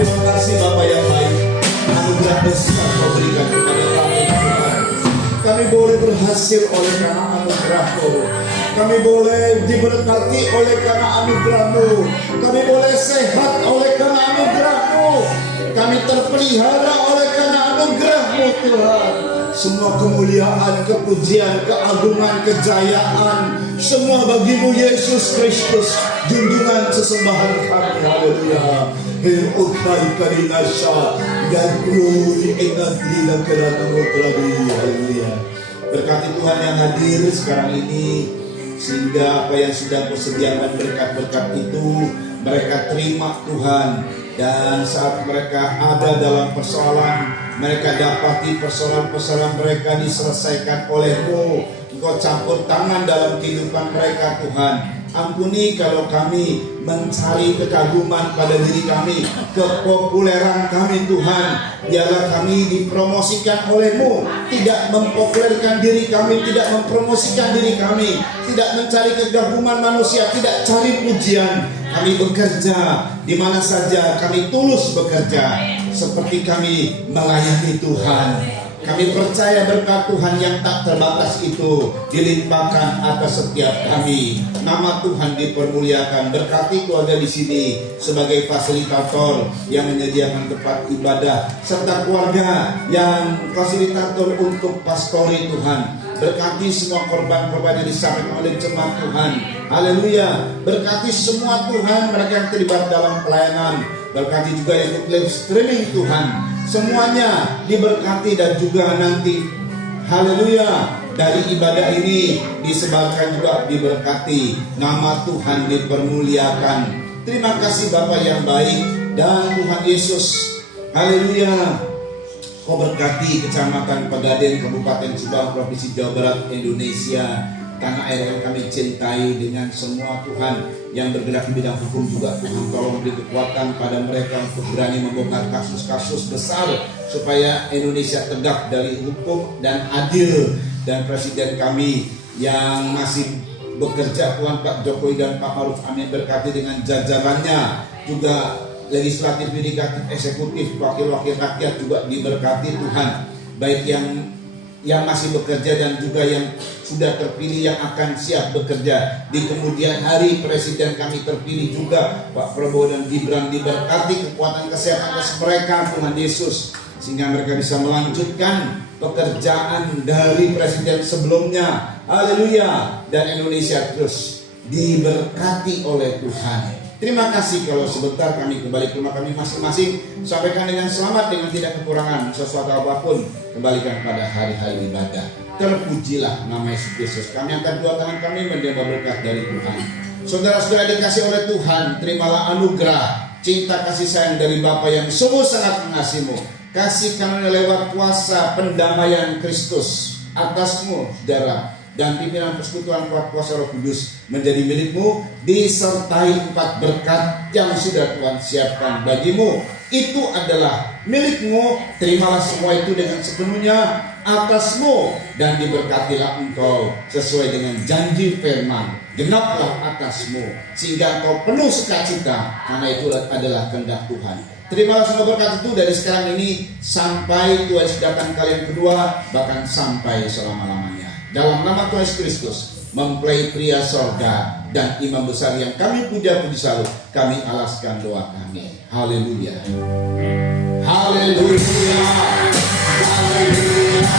terima kasih Bapa yang baik. Anugerah besar Kau berikan kepada kami Tuhan. Kami boleh berhasil oleh karena anugerah-Mu. Kami boleh diberkati oleh karena anugerah-Mu. Kami boleh sehat oleh karena anugerah-Mu. Kami terpelihara oleh karena anugerah-Mu Tuhan. Semua kemuliaan, kepujian, keagungan, kejayaan, semua bagi-Mu Yesus Kristus. Junjungan sesembahan kami, haleluya. Utai karinasya dan glory ingat lila kerana-Mu terlebih, haleluya. Berkati Tuhan yang hadir sekarang ini, sehingga apa yang sudah Kau sediakan berkat-berkat itu mereka terima Tuhan. Dan saat mereka ada dalam persoalan, mereka dapati persoalan-persoalan mereka diselesaikan oleh-Mu. Engkau campur tangan dalam kehidupan mereka Tuhan. Ampuni kalau kami mencari kekaguman pada diri kami, kepopuleran kami Tuhan. Biarlah kami dipromosikan oleh-Mu, tidak mempopulerkan diri kami, tidak mempromosikan diri kami, tidak mencari kekaguman manusia, tidak cari pujian. Kami bekerja di mana saja, kami tulus bekerja seperti kami melayani Tuhan. Kami percaya berkat Tuhan yang tak terbatas itu dilimpahkan atas setiap kami. Nama Tuhan dipermuliakan. Berkati keluarga di sini sebagai fasilitator yang menyediakan tempat ibadah, serta keluarga yang fasilitator untuk pastori Tuhan. Berkati semua korban-korban yang disampaikan oleh jemaat Tuhan. Haleluya. Berkati semua Tuhan mereka yang terlibat dalam pelayanan. Berkati juga yang live streaming Tuhan. Semuanya diberkati dan juga nanti haleluya dari ibadah ini disebarkan juga diberkati. Nama Tuhan dipermuliakan. Terima kasih Bapa yang baik dan Tuhan Yesus. Haleluya. Kau berkati Kecamatan Pegadaian, Kabupaten Subang, Provinsi Jawa Barat, Indonesia, tanah air yang kami cintai, dengan semua Tuhan yang bergerak di bidang hukum juga Tuhan. Tolong beri kekuatan pada mereka untuk berani membongkar kasus-kasus besar supaya Indonesia tegak dari hukum dan adil. Dan Presiden kami yang masih bekerja Tuhan, Pak Jokowi dan Pak Maruf Amin, berkati dengan jajarannya, juga legislatif, yudikatif, eksekutif, wakil-wakil rakyat juga diberkati Tuhan. Baik yang masih bekerja dan juga yang sudah terpilih yang akan siap bekerja di kemudian hari. Presiden kami terpilih juga Pak Prabowo dan Gibran, diberkati kekuatan kesehatan mereka Tuhan Yesus, sehingga mereka bisa melanjutkan pekerjaan dari presiden sebelumnya. Haleluya. Dan Indonesia terus diberkati oleh Tuhan. Terima kasih kalau sebentar kami kembali ke rumah kami masing-masing. Sampaikan dengan selamat, dengan tidak kekurangan sesuatu apapun. Kembalikan pada hari-hari ibadah. Terpujilah nama Yesus Kristus. Kami angkat dua tangan kami menerima berkat dari Tuhan. Saudara-saudara dikasih oleh Tuhan, terimalah anugerah cinta kasih sayang dari Bapa yang sungguh sangat mengasihimu. Kasih karunia lewat kuasa pendamaian Kristus atasmu, saudara, dan pimpinan persekutuan kuat kuasa Roh Kudus menjadi milikmu, disertai 4 berkat yang sudah Tuhan siapkan bagimu. Itu adalah milikmu. Terimalah semua itu dengan sepenuhnya atasmu, dan diberkatilah engkau sesuai dengan janji firman. Genaplah atasmu sehingga engkau penuh sukacita, karena itu adalah kehendak Tuhan. Terimalah semua berkat itu dari sekarang ini sampai Tuhan datang kali yang kedua, bahkan sampai selama-lamanya. Dalam nama Tuhan Yesus Kristus, mempelai pria sorga dan imam besar yang kami puja-puji selalu, kami alaskan doa kami. Haleluya. Haleluya. Haleluya.